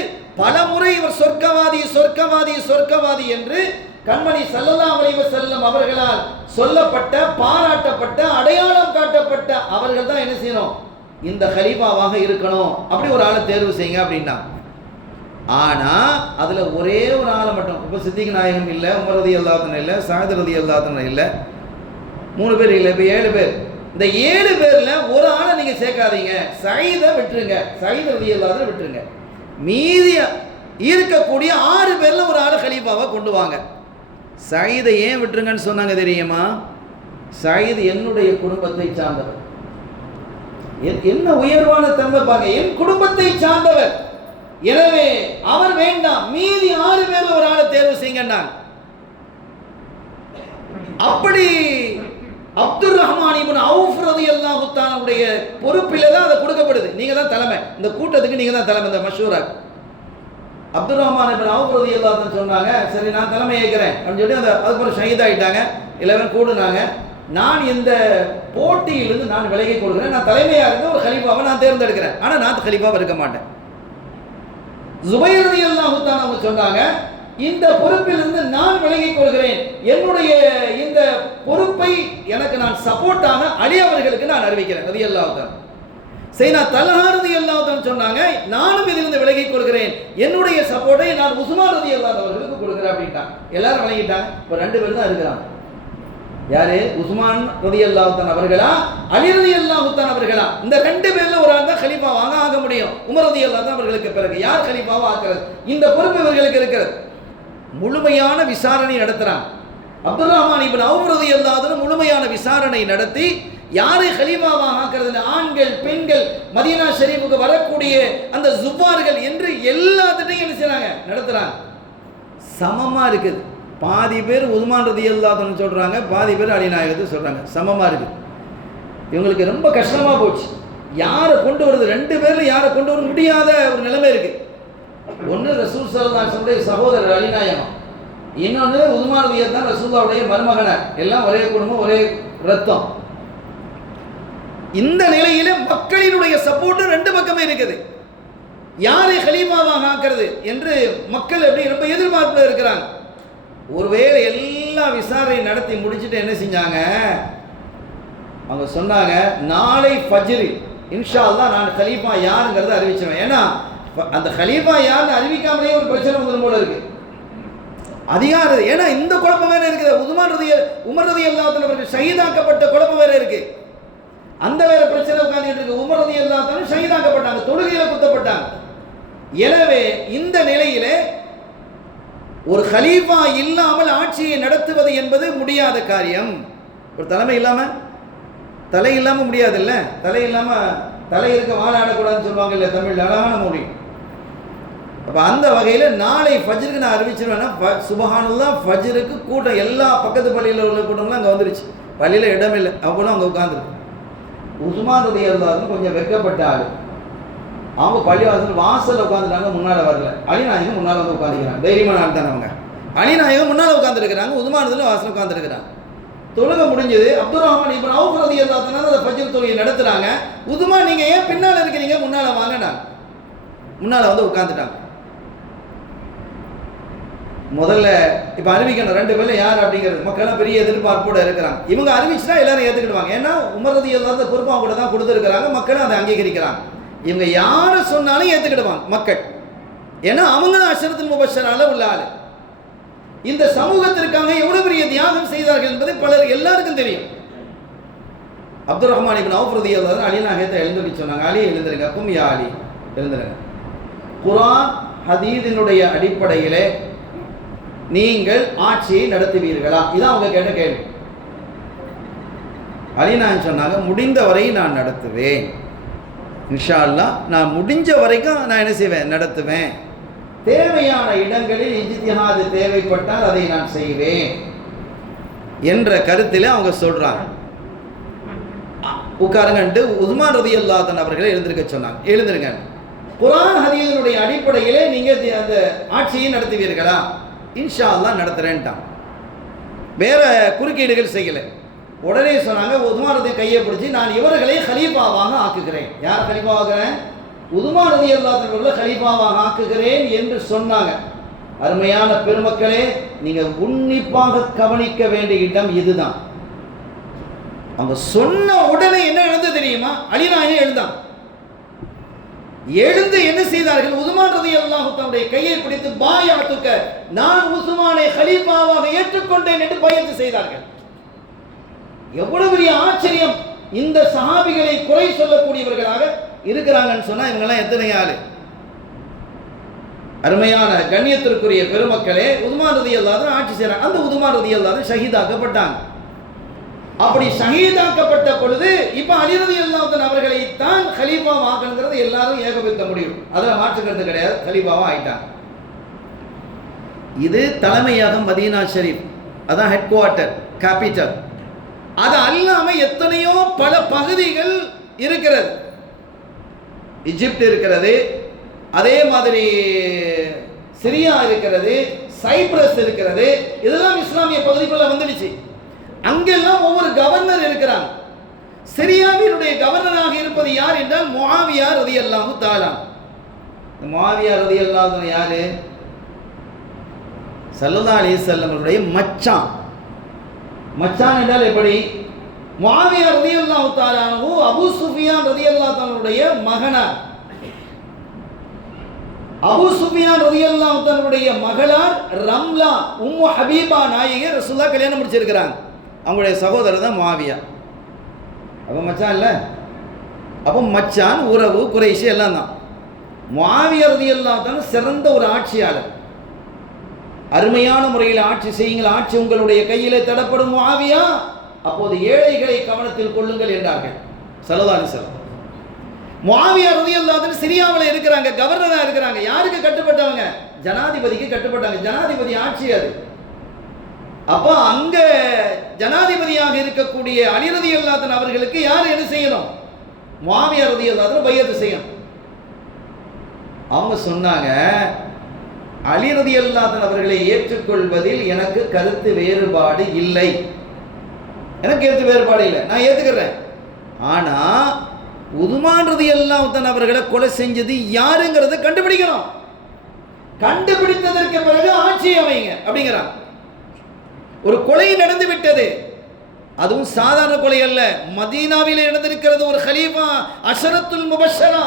பல முறை இவர் சொர்க்கவாதி சொர்க்கவாதி சொர்க்கவாதி என்று கண்மணி ஸல்லல்லாஹு அலைஹி வஸல்லம் அவர்களால் சொல்லப்பட்ட, பாராட்டப்பட்ட, அடையாளம் காட்டப்பட்ட அவர்கள் தான் என்ன செய்யணும்? இந்த ஹலீஃபாவாக இருக்கணும். அப்படி ஒரு ஆளை தேர்வு செய்யுங்க அப்படின்னா. ஆனா அதுல ஒரே ஒரு ஆளை மட்டும், இப்ப சித்திக் நாயகம் இல்லை, உமர் ரலியல்லாஹு அன்ஹு இல்லை, சஅத் ரலியல்லாஹு அன்ஹு இல்லை, 3 பேர் இல்லை, இப்ப 7 பேர். இந்த 7 பேர்ல ஒரு ஆளை நீங்க சேர்க்காதீங்க, சயீதை விட்டுருங்க, சயீத் ரலியல்லாஹு அன்ஹு விட்டுருங்க. மீதி இருக்கக்கூடிய 6 பேர்ல ஒரு ஆளை ஹலீஃபாவா கொண்டு வாங்க. சயீதை ஏன் விட்டுருங்கன்னு சொன்னாங்க தெரியுமா? சயீத் என்னுடைய குடும்பத்தை சார்ந்தவர். என்ன உயர்வான தன்மை பாருங்க, என் குடும்பத்தை சார்ந்தவர், எனவே அவர் வேண்டாம், மீதி 6 பேர்ல ஒரு ஆளை தேர்வு செய்யுங்க. அப்படி அப்துர் ரஹ்மான் இப்னு அவுஃப் ரலியல்லாஹு தஆலாவுடைய பொறுப்பில தான் அது கொடுக்கப்படுது. நீங்க தான் தலைமை, இந்த கூட்டத்துக்கு நீங்க தான் தலைமை. இந்த மஷூரா அப்துர் ரஹ்மான் இப்னு அவுஃப் ரலியல்லாஹு தஆலா சொன்னாங்க, சரி நான் தலைமை ஏற்கிறேன் அப்படின்னு சொல்லி அதுக்கப்புறம் ஷஹீத் ஆயிட்டாங்க. 11 கூடுனாங்க. நான் இந்த போட்டியிலிருந்து நான் விலகி கொடுக்கிறேன், நான் தலைமையாக இருந்த ஒரு ஹலீஃபாவை நான் தேர்ந்தெடுக்கிறேன், ஆனால் நான் ஹலீஃபாவை இருக்க மாட்டேன். ஜுபைர் ரலியல்லாஹு தஆலா அவங்க சொன்னாங்க, இந்த பொறுப்பிலிருந்து நான் விலகிக் கொள்கிறேன், என்னுடைய இந்த பொறுப்பை எனக்கு நான் சப்போர்ட்டாக அலி அவர்களுக்கு நான் அறிவிக்கிறேன் ரலியல்லாஹு தஆலா. சைனா தல்ஹா ரலியல்லாஹு தஆலா சொன்னாங்க, நானும் இதிலிருந்து விலகிக் கொள்கிறேன், என்னுடைய சப்போர்ட்டை நான் உஸ்மான் ரலியல்லாஹு அவர்களுக்கு கொடுக்கிறேன் அப்படின்ட்டாங்க. எல்லாரும் விலகிட்டாங்க. இப்போ 2 பேர் தான் இருக்கிறாங்க. யாரு? உஸ்மான் ரலியல்லாஹு தஆலா அவர்களா, அலி ரலியல்லாஹு தஆலா அவர்களா? இந்த 2 பேர்ல ஒரு ஆள் தான் ஹலீஃபாவாக ஆக முடியும். உமர் ரலியல்லாஹு தஆலா அவர்களுக்கு பிறகு யார் ஹலீஃபாவா ஆக்குறது? இந்த பொறுப்பு இவர்களுக்கு இருக்கிறது. முழுமையான விசாரணை நடத்துறாங்க. அப்துர் ரஹ்மான் இப்னு அவுஃப் ரலியல்லாஹு தஆலா முழுமையான விசாரணை நடத்தி யாரை ஹலீஃபாவாக ஆக்குறது, ஆண்கள் பெண்கள், மதீனா ஷரீஃபுக்கு வரக்கூடிய அந்த ஜுவார்கள் என்று எல்லாத்தையும் என்ன செய்றாங்க? நடத்துறாங்க. சமமா இருக்குது. பாதி பேர் உஸ்மான் ரலியல்லாஹு அன்ஹு சொல்றாங்க, பாதி பேர் அலி நாயகத்தை சொல்றாங்க. சமமா இருக்கு. இவங்களுக்கு ரொம்ப கஷ்டமா போச்சு. யாரை கொண்டு வருது? 2 பேர்ல யாரை கொண்டு வர முடியாத ஒரு நிலைமை இருக்கு. ஒன்று ரசூல் ஸல்லல்லாஹு அலைஹி வஸல்லம் சகோதரர் அலி நாயகம், இன்னொன்று உஸ்மான் ரலியல்லாஹு தான் ரசூலுல்லாஹ்வுடைய மருமகனார். எல்லாம் ஒரே குடும்பம், ஒரே ரத்தம். இந்த நிலையில மக்களினுடைய சப்போர்ட் 2 பக்கமே இருக்குது. யாரை ஹலீஃபாவாக ஆக்குறது என்று மக்கள் எப்படி ரொம்ப எதிர்பார்ப்புல இருக்கிறாங்க. ஒருவேளை எல்லா விசாரணை நடத்தி முடிச்சுட்டு என்ன செஞ்சாங்க? அவங்க சொன்னாங்க, நாளை ஃபஜ்ர் இன்ஷா அல்லாஹ் நான் கலீஃபா யாருங்கிறத அறிவிச்சிருவேன். ஏன்னா அந்த கலீஃபா யாருன்னு அறிவிக்காமலே ஒரு பிரச்சனை வந்துடும் போல இருக்கு. அதிகாரம், ஏன்னா இந்த குழப்பம் வேற இருக்குது. உமர் ரலியல்லாஹு தஆலா அவர்கள் ஷஹீதாக்கப்பட்ட குழப்பம் வேற இருக்கு. அந்த வேற பிரச்சனை உட்கார்ந்துட்டு இருக்கு. உமர் ரலியல்லாஹு தஆலா ஷஹீதாக்கப்பட்டாங்க, தொழுகையில குத்தப்பட்டாங்க. எனவே இந்த நிலையிலே ஒரு ஹலீஃபா இல்லாமல் ஆட்சியை நடத்துவது என்பது முடியாத காரியம். ஒரு தலைமை இல்லாம தலை இல்லாம முடியாது இல்ல. தலை இல்லாம தலை இருக்க வாழாடக்கூடாதுன்னு சொல்லுவாங்க இல்ல தமிழ், அழகான மொழி. அப்ப அந்த வகையில நாளை ஃபஜ்ருக்கு நான் அறிவிச்சிருவேன்னா, சுபஹானல்லாஹ், ஃபஜ்ருக்கு கூட்டம் எல்லா பக்கத்து பள்ளியில் உள்ள கூட்டம்லாம் அங்கே வந்துருச்சு. பள்ளியில் இடம் இல்லை, அவ்வளோ அங்கே உட்காந்துருக்கு. உஸ்மான் ரலியல்லாஹு அன்ஹு கொஞ்சம் வெட்கப்பட்ட ஆளு. அவங்க பள்ளிவாசல் வாசல்ல உட்காந்துட்டாங்க, முன்னால வரல. அலிநாயகம் முன்னால் வந்து உட்காந்துக்கிறாங்க. தைரியமான ஆள் தானே அவங்க. அலிநாயகம் முன்னால் உட்காந்துருக்கிறாங்க, உஸ்மான் வாசல் உட்காந்துருக்கிறாங்க. தொழுகை முடிஞ்சது. அப்துர் ரஹ்மான் இப்னு அவுஃப் ரலியல்லாஹு தஆலா அந்த ஃபஜ்ர் தொழுகை நடத்துறாங்க. உஸ்மான் நீங்க ஏன் பின்னால இருக்கீங்க, முன்னால வாங்கடா. முன்னால வந்து உட்கார்ந்துட்டாங்க. முதல்ல இப்ப அறிவிக்கணும் 2 பேர்ல யார் அப்படிங்கிறது. மக்கள் பெரிய எதிர்பார்ப்போட இருக்கிறாங்க. இவங்க அறிவிச்சுனா எல்லாரும் ஏத்துக்கிடுவாங்க. ஏன்னா உமர் ரலியல்லாஹு அந்த பொறுப்பு அவங்க கூட தான் கொடுத்துருக்காங்க, மக்களும் அதை அங்கீகரிக்கிறாங்க. இவங்க யாரை சொன்னாலும் ஏத்துக்கிடுவாங்க மக்கள். ஏன்னா அவங்க தான் அஷரத்துல் முபஷரால உள்ள ஆளு. இந்த சமூகத்திற்காக எவ்வளவு பெரிய தியாகம் செய்தார்கள் என்பதை பலர் எல்லாருக்கும் தெரியும். அப்துர் ரஹ்மான் இப்னு அவுஃப் ரலியல்லாஹு அன்ஹு அலி நாயகத்தை எழுந்திருக்க சொன்னாங்க. அலி எழுந்திருங்க, கும் யா அலி, எழுந்திருங்க. குர்ஆன் ஹதீஸினுடைய அடிப்படையிலே நீங்கள் ஆட்சியை நடத்துவீர்களா? இதான் அவங்க கேட்ட கேள்வி. அலி நாயகம் சொன்னாங்க, முடிந்த வரை நான் நடத்துவேன், இன்ஷா அல்லாஹ் நான் முடிஞ்ச வரைக்கும் நான் என்ன செய்வேன், நடத்துவேன். தேவையான இடங்களில் இஜ்திஹாது தேவைப்பட்டால் அதை நான் செய்வேன் என்ற கருத்தில் அவங்க சொல்றாங்க. உட்காருங்கன்ட்டு உஸ்மான் ரலியல்லாஹு அன்ஹு அவர்களை எழுந்திருக்க சொன்னாங்க. எழுந்திருங்க, குர்ஆன் ஹதீஸினுடைய அடிப்படையிலே நீங்க அந்த ஆட்சியை நடத்துவீர்களா? இன்ஷா அல்லாஹ் நடத்துறேன்ட்டான். வேற குறுக்கீடுகள் செய்யலை. உடனே சொன்னாங்க, உஸ்மான் ரதி கையை பிடிச்சி, நான் இவர்களை கலீஃபாவாக ஆக்குகிறேன். யார் கலீஃபாவாகிறேன்? உஸ்மான் ரலியல்லாஹு அன்ஹு அவர்களை கலீஃபாவாக ஆக்குகிறேன் என்று சொன்னாங்க. அருமையான பெருமக்களே, நீங்க உன்னிப்பாக கவனிக்க வேண்டிய இடம் இதுதான். அவங்க சொன்ன உடனே என்ன எழுந்து தெரியுமா? அலி நாயகம் எழுந்தான். எழுந்து என்ன செய்தார்கள்? உஸ்மான் ரலியல்லாஹு தன்னுடைய கையை பிடித்து பாயஅத்துக, நான் உஸ்மானை கலீஃபாவாக ஏற்றுக்கொண்டேன் என்று பையத்து செய்தார்கள். எவ்வளவு பெரிய ஆச்சரியம்! இந்த சஹாபிகளை குறை சொல்லக்கூடியவர்களாக இருக்கிறாங்கன்னு சொன்னா இவங்கெல்லாம் எத்தனை ஆளு? அருமையான கண்ணியத்திற்குரிய பெருமக்களே, உஸ்மான் ரலியல்லாஹு அன்ஹு ஆட்சி செய்றாங்க. அந்த உஸ்மான் ரலியல்லாஹு அன்ஹு ஷஹீதாக்கப்பட்டாங்க. அப்படி ஷஹீதாக்கப்பட்ட பொழுது இப்ப அலி ரலியல்லாஹு அன்ஹு அவர்களை தான் கலீஃபா ஆக்கணுங்கிறது எல்லாரும் ஏகபத்த முடியும். அதுல மாற்றுக்கிறது கிடையாது. கலீஃபாவா ஆயிட்டாங்க. இது தலைமையகம் மதீனா ஷரீப், அதான் ஹெட் குவார்ட்டர், கேபிட்டல். அது அல்லாம எத்தனையோ பல பகுதிகள் இருக்கிறது. எகிப்து இருக்கிறது, அதே மாதிரி சிரியா இருக்கிறது, சைப்ரஸ் இருக்கிறது. இதெல்லாம் இஸ்லாமிய பகுதிக்குள்ள வந்துடுச்சு. அங்கெல்லாம் ஒவ்வொரு கவர்னர் இருக்கிறாங்க. சிரியாவினுடைய கவர்னராக இருப்பது யார் என்றால் முஆவியா ரலியல்லாஹு தஆலா. முஆவியா ரலியல்லாஹு தஆலா யாரு? ஸல்லல்லாஹு அலைஹி வஸல்லம் அவருடைய மச்சான். மச்சான் என்றால் எப்படி? முஆவியா ரலியல்லாஹு தஆலா அபூ சுஃபியான் ரலியல்லாஹு தஆலாவுடைய மகனார். அபூ சுஃபியான் ரலியல்லாஹு தஆலாவுடைய மகளார் ரம்லா உம்மு ஹபீபா நாயகி ரசூலுல்லாஹ் கல்யாணம் முடிச்சிருக்கிறாங்க. அவங்களுடைய சகோதரர் தான் முஆவியா. அப்போ மச்சான் இல்லை, அப்போ மச்சான், உறவு, குறைஷி எல்லாம் தான். முஆவியா ரலியல்லாஹு தஆலா சிறந்த ஒரு ஆட்சியாளர். அருமையான முறையில் ஆட்சி செய்யுங்கள், ஆட்சி உங்களுடைய கையிலே தடப்படும் முஆவியா, அப்போது ஏழைகளை கவனத்தில் கொள்ளுங்கள் என்றார்கள் ஸல்லல்லாஹு அலைஹி வஸல்லம். முஆவியா ரலியல்லாஹு அன்ஹு சிரியாவில் இருக்கிறாங்க, கவர்னரா இருக்கிறாங்க. யாருக்கு கட்டுப்பட்டவங்க? ஜனாதிபதிக்கு கட்டுப்பட்டாங்க. ஜனாதிபதி ஆட்சி அது. அப்ப அங்க ஜனாதிபதியாக இருக்கக்கூடிய அலி ரலியல்லாஹு அன்ஹு அவர்களுக்கு யார் என்ன செய்யணும்? முஆவியா ரலியல்லாஹு அன்ஹு பையத்து செய்யணும். அவங்க சொன்னாங்க, அலி ரலியல்லாஹு அன்ஹு அவர்களை ஏற்றுக்கொள்வதில் எனக்கு கருத்து வேறுபாடு இல்லை. எனக்கு கருத்து வேறுபாடு இல்லை, நான் ஏத்துக்கிறேன். ஆனா உஸ்மான் ரலியல்லாஹு அன்ஹு அவர்களை கொலை செஞ்சது யாருங்கிறத கண்டுபிடிக்கணும். கண்டுபிடித்ததற்கு பிறகு ஆட்சி அமைங்க அப்படிங்கிறான். ஒரு கொலை நடந்து விட்டது, அதுவும் சாதாரண கொலை அல்ல. மதீனாவில் நடந்திருக்கிறது. ஒரு கலீஃபா அஷரத்துல் முபஷ்ஷரா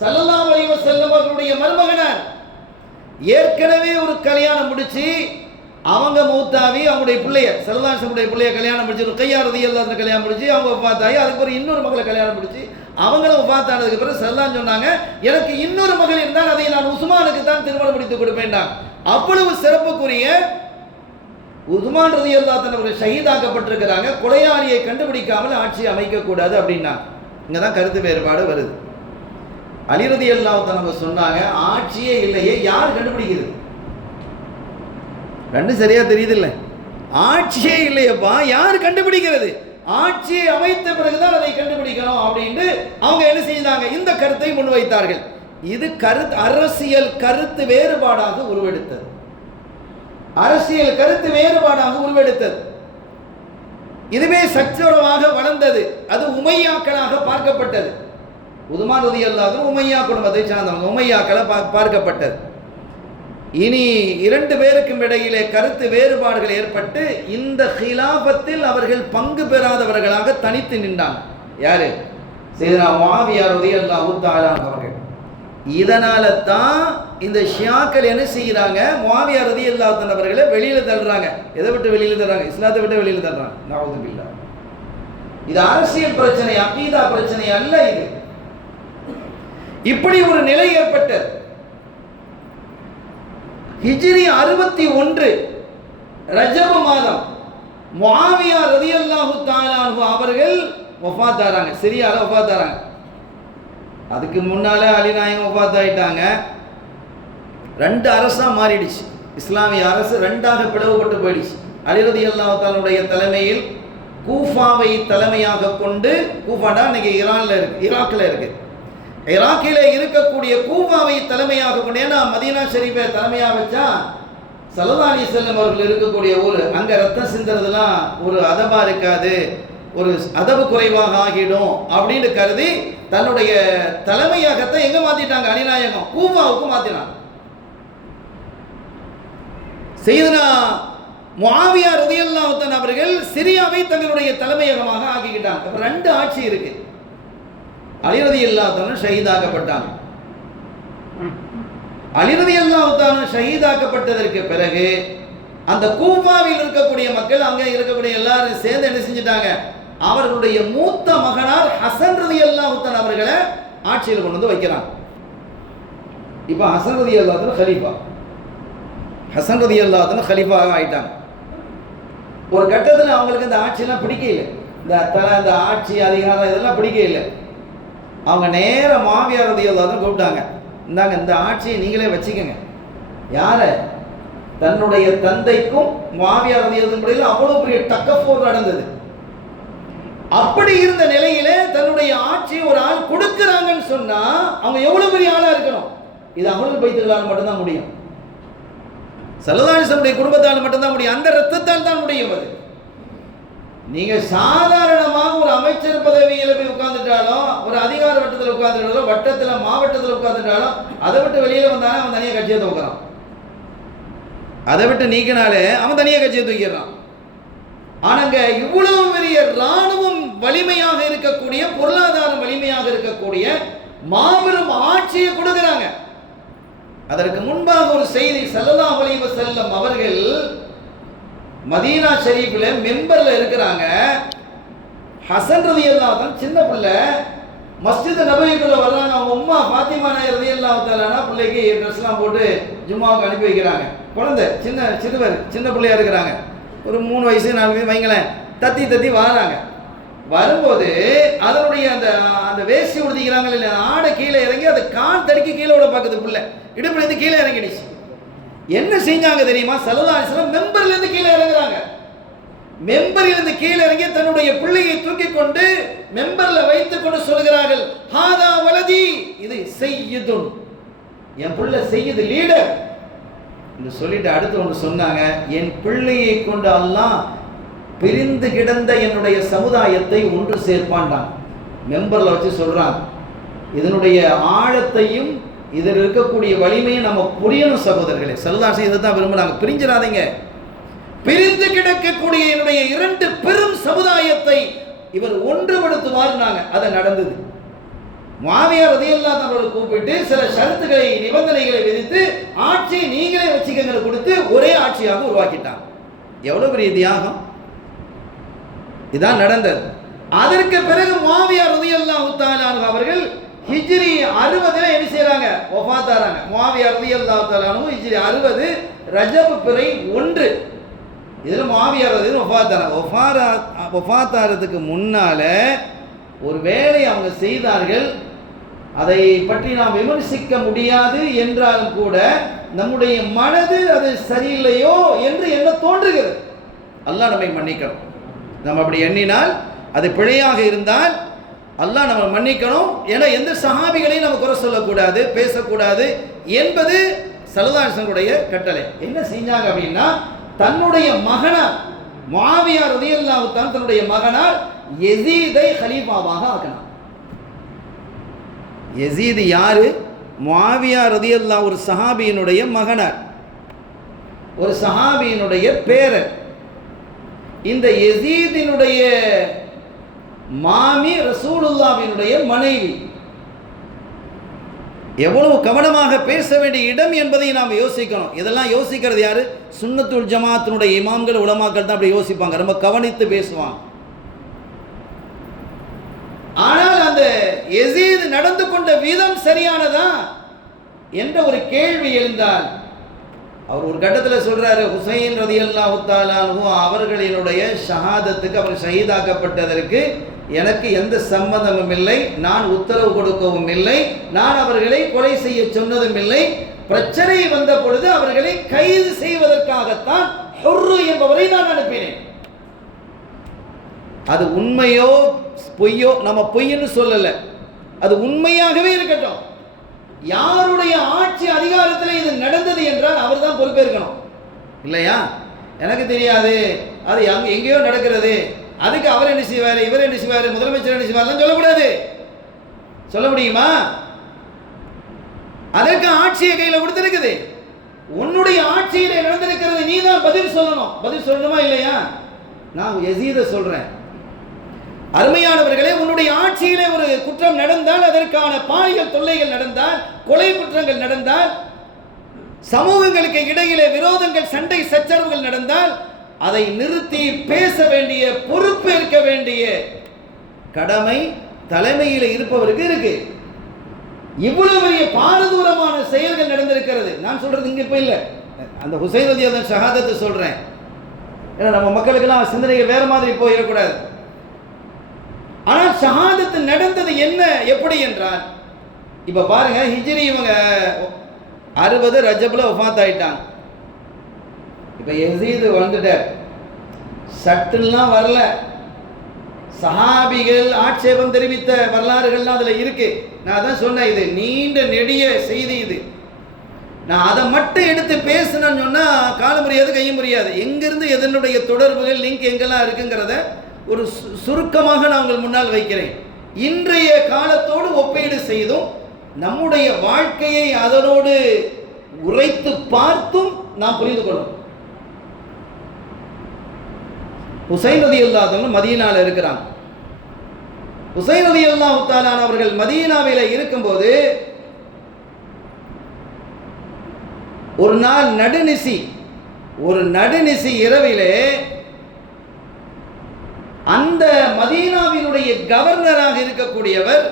ஸல்லல்லாஹு அலைஹி வஸல்லம் அவர்களுடைய மருமகனார் ஏற்கனவே ஒரு கல்யாணம் முடிச்சு அவங்க மௌத்தாவி, அவங்களுடைய பிள்ளைய ஸல்லல்லாஹு அலைஹி வஸல்லம் பிள்ளைய கல்யாணம் முடிச்சு, ருக்கையா ரலியல்லாஹு அன்ஹா கல்யாணம் முடிச்சு, அவங்க வஃபாத்தாயி, அதுக்கு ஒரு இன்னொரு மகளை கல்யாணம் முடிச்சு, அவங்களும் வஃபாத்தானதுக்கு பிறகு ஸல்லல்லாஹு சொன்னாங்க, எனக்கு இன்னொரு மகள் இருந்தால் அதை நான் உஸ்மானுக்கு தான் திருமணம் முடித்து கொடுப்பேன். அவ்வளவு சிறப்புக்குரிய உஸ்மான் ரலியல்லாஹு அன்ஹு அவர்கள் ஷஹீதாக்கப்பட்டிருக்கிறாங்க. கொலையாளியை கண்டுபிடிக்காமல் ஆட்சி அமைக்க கூடாது அப்படின்னா இங்கதான் கருத்து வேறுபாடு வருது. அலி ரலியல்லாஹு அன்ஹு சொன்னாங்க, ஆட்சியே இல்லையே, யார் கண்டுபிடிக்கிறது? ரெண்டும் சரியா தெரியுது இல்லை? ஆட்சியே இல்லையப்பா, யார் கண்டுபிடிக்கிறது? ஆட்சியை அமைத்த பிறகுதான் அதை கண்டுபிடிக்கணும் அப்படின்னு அவங்க என்ன செய்தாங்க? இந்த கருத்தை முன்வைத்தார்கள். இது கருத்து அரசியல் கருத்து வேறுபாடாக உருவெடுத்தது. அரசியல் கருத்து வேறுபாடாக உருவெடுத்தது. இதுவே சச்சரவாக வளர்ந்தது. அது உமையாக்களாக பார்க்கப்பட்டது. உஸ்மான் ரலியல்லாஹு அன்ஹு உமையா குடும்பத்தை சார்ந்தவங்க, உமையாக்களை பார்க்கப்பட்டது. இனி இரண்டு பேருக்கும் இடையிலே கருத்து வேறுபாடுகள் ஏற்பட்டு இந்த ஹிலாபத்தில் அவர்கள் பங்கு பெறாதவர்களாக தனித்து நின்றாங்க. யாரு? சையதுனா முஆவியா ரலியல்லாஹு தஆலா அவர்கள். இதனால தான் இந்த ஷியாக்கள் என்ன செய்யறாங்க? முஆவியா ரலியல்லாஹு அன்ஹு அவர்களை வெளியில தள்ளுறாங்க. எதை விட்டு வெளியில தள்ளுறாங்க? இஸ்லாத்தை விட்டு வெளியில தள்ளுறாங்க. நஊது பில்லாஹ். இது அரசியல் பிரச்சனை, அகீதா பிரச்சனை அல்ல. இது இப்படி ஒரு நிலை ஏற்பட்டது. ஹிஜ்ரி 61 ரஜப மாதம் முஆவியா ரலியல்லாஹு தஆலா அன்ஹு அவர்கள் வஃபாத் ஆறாங்க. சிரியால வஃபாத் ஆறாங்க. அதுக்கு முன்னால அலி நாயகம் வஃபாத் ஆயிட்டாங்க. 2 அரசா மாறிடுச்சு. இஸ்லாமிய அரசு 2ஆக பிளவுபட்டு போயிடுச்சு. அலி ரலியல்லாஹு தஆலாவுடைய தலைமையில் கூஃபாவை தலைமையாக கொண்டு, கூஃபாடா இன்னைக்கு ஈரான்ல இருக்கு, ஈராக்ல இருக்கு, ஈராக்கிலே இருக்கக்கூடிய கூஃபாவை தலைமையாக கொண்டு, ஏன்னா மதீனா ஷரீஃபை தலைமையாக வச்சா ஸல்லல்லாஹு அலைஹி வஸல்லம் அவர்கள் இருக்கக்கூடிய ஊர், அங்கே ரத்தம் சிந்துறதுலாம் ஒரு அதபா இருக்காது, ஒரு அதபு குறைவாக ஆகிடும் அப்படின்னு கருதி தன்னுடைய தலைமையகத்தை எங்க மாத்திட்டாங்க? அலிநாயகம் கூஃபாவுக்கு மாத்தினாங்க. சையதுனா முஆவியா ரலியல்லாஹு தஆலா அவர்கள் சிரியாவை தங்களுடைய தலைமையகமாக ஆக்கிக்கிட்டாங்க. அப்ப 2 ஆட்சி இருக்கு. அலி ரலியல்லாஹு தஆலா ஷஹீதாக்கப்பட்டாங்க. அலி ரலியல்லாஹு தஆலா ஷஹீதாக்கப்பட்டதற்கு பிறகு அந்த கூஃபாவில் இருக்கக்கூடிய மக்கள், அங்கே இருக்கக்கூடிய எல்லாரும் சேர்ந்து என்ன செஞ்சிட்டாங்க? அவர்களுடைய மூத்த மகனார் ஹசன் ரலியல்லாஹு தஆலா அவர்களை ஆட்சியில் கொண்டு வந்து வைக்கிறாங்க. இப்போ ஹசன் ரலியல்லாஹு தஆலா கலீஃபா, ஹசன் ரலியல்லாஹு தஆலா கலீஃபாக ஆயிட்டாங்க. ஒரு கட்டத்தில் அவங்களுக்கு இந்த ஆட்சியெல்லாம் பிடிக்கல, இந்த ஆட்சி அதிகாரம் இதெல்லாம் பிடிக்கல. அவங்க நேர முஆவியா ரலியல்லாஹு தஆலா கூப்பிட்டாங்க, இந்தாங்க இந்த ஆட்சியை நீங்களே வச்சுக்கோங்க. யாரை? தன்னுடைய தந்தைக்கும் முஆவியா ரலியல்லாஹு அன்ஹு அவ்வளவு பெரிய டக்கஃபோர் நடந்தது. அப்படி இருந்த நிலையிலே தன்னுடைய ஆட்சியை ஒரு ஆள் கொடுக்குறாங்கன்னு சொன்னா அவங்க எவ்வளவு பெரிய ஆளா இருக்கணும்? இது அஹ்லுல் பைத்துகளால் மட்டும்தான் முடியும். ஸல்லல்லாஹு அலைஹி வஸல்லம் குடும்பத்தால் மட்டும்தான் முடியும். அந்த ரத்தத்தால் தான் முடியும். அது நீங்க சாதாரணமாக ஒரு அமைச்சர் பதவியில் போய் உட்கார்ந்துட்டாலும், ஒரு அதிகார வட்டத்தில் உட்கார்ந்துட்டாலும், வட்டத்தில் மாவட்டத்தில் உட்கார்ந்துட்டாலும், அதை விட்டு வெளியில வந்தாலும் அவன் தனியாக கட்சியை தூக்குறான். அதை விட்டு நீக்கினாலே அவன் தனியாக கட்சியை தூக்கிடுறான். ஆனாங்க இவ்வளவு பெரிய இராணுவம் வலிமையாக இருக்கக்கூடிய, பொருளாதாரம் வலிமையாக இருக்கக்கூடிய மாபெரும் ஆட்சியை கொடுக்குறாங்க. அதற்கு முன்பாக ஒரு செய்தி, ஸல்லல்லாஹு அலைஹி வஸல்லம் அவர்கள் மதீனா ஷரீஃபில் மெம்பர்ல இருக்கிறாங்க. ஹசன் ரலியல்லாஹு தஆலா சின்ன பிள்ளை மஸ்ஜித் நபவிக்குள்ள வர்றாங்க. அவங்க உம்மா ஃபாத்திமா நாயர் ரலியல்லாஹு தஆலா பிள்ளைக்கு ட்ரெஸ்லாம் போட்டு ஜும்மாவுக்கு அனுப்பி வைக்கிறாங்க. குழந்தை சின்ன பிள்ளையா இருக்கிறாங்க. ஒரு 3 வயசு 4 வயசு வைங்களேன். தத்தி வராங்க. வரும்போது அதனுடைய அந்த வேஷ்டி உடுத்திக்கிறாங்க இல்லையா, ஆடை கீழே இறங்கி அது கால் தடுக்கி கீழே விட பார்க்குது. பிள்ளை இடுப்புல இருந்து கீழே இறங்கிடுச்சு. என்ன செஞ்சாங்க தெரியுமா? ஸல்லல்லாஹு அலைஹி வஸல்லம் மெம்பர்ல இருந்து கீழே இறங்குறாங்க. மெம்பரில் இருந்து கீழே இறங்கி தன்னுடைய பிள்ளையை தூக்கி கொண்டு மெம்பர்ல வைத்துக் கொண்டு சொல்கிறார்கள், ஹாதா வலதி, இது சையதுன், என் பிள்ளை சையது, லீடர் என்று சொல்லிட்டு அடுத்து ஒன்று சொன்னாங்க, என் பிள்ளையை கொண்டு அல்லாஹ் பிரிந்து கிடந்த என்னுடைய சமுதாயத்தை ஒன்று சேர்ப்பான்டான். மெம்பர்ல வச்சு சொல்றாங்க. இதனுடைய ஆழத்தையும் இதில் இருக்கக்கூடிய வலிமையை நம்ம புரியணும் சகோதரர்களே. ஸல்லல்லாஹு அலைஹி வஸல்லம் தான் விரும்புறாங்க, பிரிஞ்சிடாதீங்க. பிரிந்து கிடக்கக்கூடிய என்னுடைய 2 பெரும் சமுதாயத்தை இவர் ஒன்றுபடுத்துவார்னாங்க. அது நடந்தது. முஆவியா ரலியல்லாஹு தஆலா அவர்களை கூப்பிட்டு சில ஷரத்துகளை, நிபந்தனைகளை விதித்து ஆட்சியை நீங்களே வச்சுக்கங்களை கொடுத்து ஒரே ஆட்சியாக உருவாக்கிட்டாங்க. எவ்வளவு பெரிய தியாகம்! இதான் நடந்தது. அதற்கு பிறகு முஆவியா ரலியல்லாஹு தஆலா அவர்கள் ஹிஜ்ரி 60 என்ன செய்றாங்க? வஃபாத் ஆறாங்க. முஆவியா ரலியல்லாஹு தஆலா ஹிஜ்ரி 60 ரஜப் பிறை 1 இதில் முஆவியா ரலியல்லாஹு வஃபாத் ஆறதுக்கு முன்னால ஒரு வேலை அவங்க செய்தார்கள். அதை பற்றி நாம் விமர்சிக்க முடியாது என்றாலும் கூட நம்முடைய மனது அது சரியில்லையோ என்று என்ன தோன்றுகிறது. அல்லாஹ் நம்மை மன்னிக்கணும். நம்ம அப்படி எண்ணினால், அது பிழையாக இருந்தால் அல்லாஹ் நம்ம மன்னிக்கணும். ஏன்னா எந்த சஹாபிகளையும் நம்ம குறை சொல்லக்கூடாது, பேசக்கூடாது என்பது ஸல்லல்லாஹு அலைஹி வஸல்லம் கட்டளை. என்ன செஞ்சாங்க அப்படின்னா, தன்னுடைய மகனார் முஆவியா ரலியல்லாஹு தஆலா தன்னுடைய மகனார் யஸீதை கலீஃபாவாக ஆக்கினார். யஸீத் யாரு? முஆவியா ரலியல்லாஹு ஒரு சஹாபியினுடைய மகனார், ஒரு சஹாபியினுடைய பேரர். இந்த யஸீதினுடைய மாமி ரசூலுல்லாஹ்வினுடைய மனைவி. எவ்வளவு கவனமாக பேச வேண்டிய இடம் என்பதை நாம் யோசிக்கணும். இதெல்லாம் யோசிக்கிறது யாரு? சுன்னத்துல் ஜமாத்தினுடைய இமாம்கள், உலமாக்கள் தான் அப்படி யோசிப்பாங்க, ரொம்ப கவனித்து பேசுவாங்க. ஆனால் அந்த யஸீத் நடந்து கொண்ட விதம் சரியானதா என்ற ஒரு கேள்வி எழுந்தால் அவர் ஒரு கட்டத்தில் சொல்றாரு, ஹுசைன் ரலியல்லாஹு தஆலா அன்ஹு அவர்களினுடைய ஷஹாதத்துக்கு, அவர் ஷஹீதாக்கப்பட்டதற்கு எனக்கு எந்த சம்மதமும் இல்லை, நான் உத்தரவு கொடுக்கவும் இல்லை, நான் அவர்களை கொலை செய்ய சொன்னதும் இல்லை. பிரச்சனை வந்த பொழுது அவர்களை கைது செய்வதற்காகத்தான் ஹுர்ரு என்பவரை நான் அனுப்பினேன். அது உண்மையோ பொய்யோ, நம்ம பொய்ன்னு சொல்லல, அது உண்மையாகவே இருக்கட்டும். யாருடைய ஆட்சி அதிகாரத்தில் இது நடந்தது என்றால் அவர் தான் பொறுப்பேற்கணும், இல்லையா? எனக்கு தெரியாது, அது எங்கேயோ நடக்கிறது, அதுக்கு அவர் என்ன செய்வார், இவர் என்ன செய்வார், முதலமைச்சர் என்ன செய்வார் சொல்லக்கூடாது. சொல்ல முடியுமா? அதற்கு ஆட்சியை கையில் கொடுத்திருக்குது. உன்னுடைய ஆட்சியிலே நடந்திருக்கிறது, நீ தான் பதில் சொல்லணும். பதில் சொல்லணுமா இல்லையா? நான் யசீதை சொல்றேன், அருமையானவர்களே, உன்னுடைய ஆட்சியிலே ஒரு குற்றம் நடந்தால், அதற்கான பாலியல் தொல்லைகள் நடந்தால், கொலை குற்றங்கள் நடந்தால், சமூகங்களுக்கு இடையிலே விரோதங்கள், சண்டை சச்சரவுகள் நடந்தால், அதை நிறுத்தி பேச வேண்டிய, பொறுப்பேற்க வேண்டிய கடமை தலைமையில் இருப்பவருக்கு இருக்கு. இவ்வளவு பெரிய பாரதூரமான செயல்கள் நடந்திருக்கிறது. நான் சொல்றது இங்க இப்ப இல்லை, அந்த ஹுசைன் ரலியல்லாஹு ஷஹாதத்தை சொல்றேன். ஏன்னா நம்ம மக்களுக்கெல்லாம் சிந்தனைகள் வேற மாதிரி போயிடக்கூடாது. ஆனால் ஷஹாதத்து நடந்தது என்ன, எப்படி என்றால், இப்ப பாருங்க, ஹிஜ்ரி இவங்க 60 ரஜப்ல வஃபாத் ஆயிட்டாங்க. இப்ப யசீது வந்துட்டார், சட்டுலாம் வரல. சஹாபிகள் ஆட்சேபம் தெரிவித்த வரலாறுகள்லாம் அதுல இருக்கு. நான் தான் சொன்னேன், இது நீண்ட நெடிய செய்தி. இது நான் அதை மட்டும் எடுத்து பேசணும்னு சொன்னா கால முடியாது, கையும் முடியாது. எங்கிருந்து எதனுடைய தொடர்புகள், லிங்க் எங்கெல்லாம் இருக்குங்கிறத ஒரு சுருக்கமாக நான் உங்கள் முன்னால் வைக்கிறேன். இன்றைய காலத்தோடு ஒப்பீடு செய்தும் நம்முடைய வாழ்க்கையை அதனோடு உரைத்து பார்த்தும் நாம் புரிந்து கொள்ளும். ஹுசைன் ரலியல்லாஹு அன்ஹு மதீனால இருக்கிறாங்க. ஹுசைன் ரலியல்லாஹு தஆலா அவர்கள் மதீனாவில இருக்கும்போது ஒரு நாள் நடுநிசி இரவிலே அந்த மதீனாவினுடைய கவர்னராக இருக்கக்கூடியவர்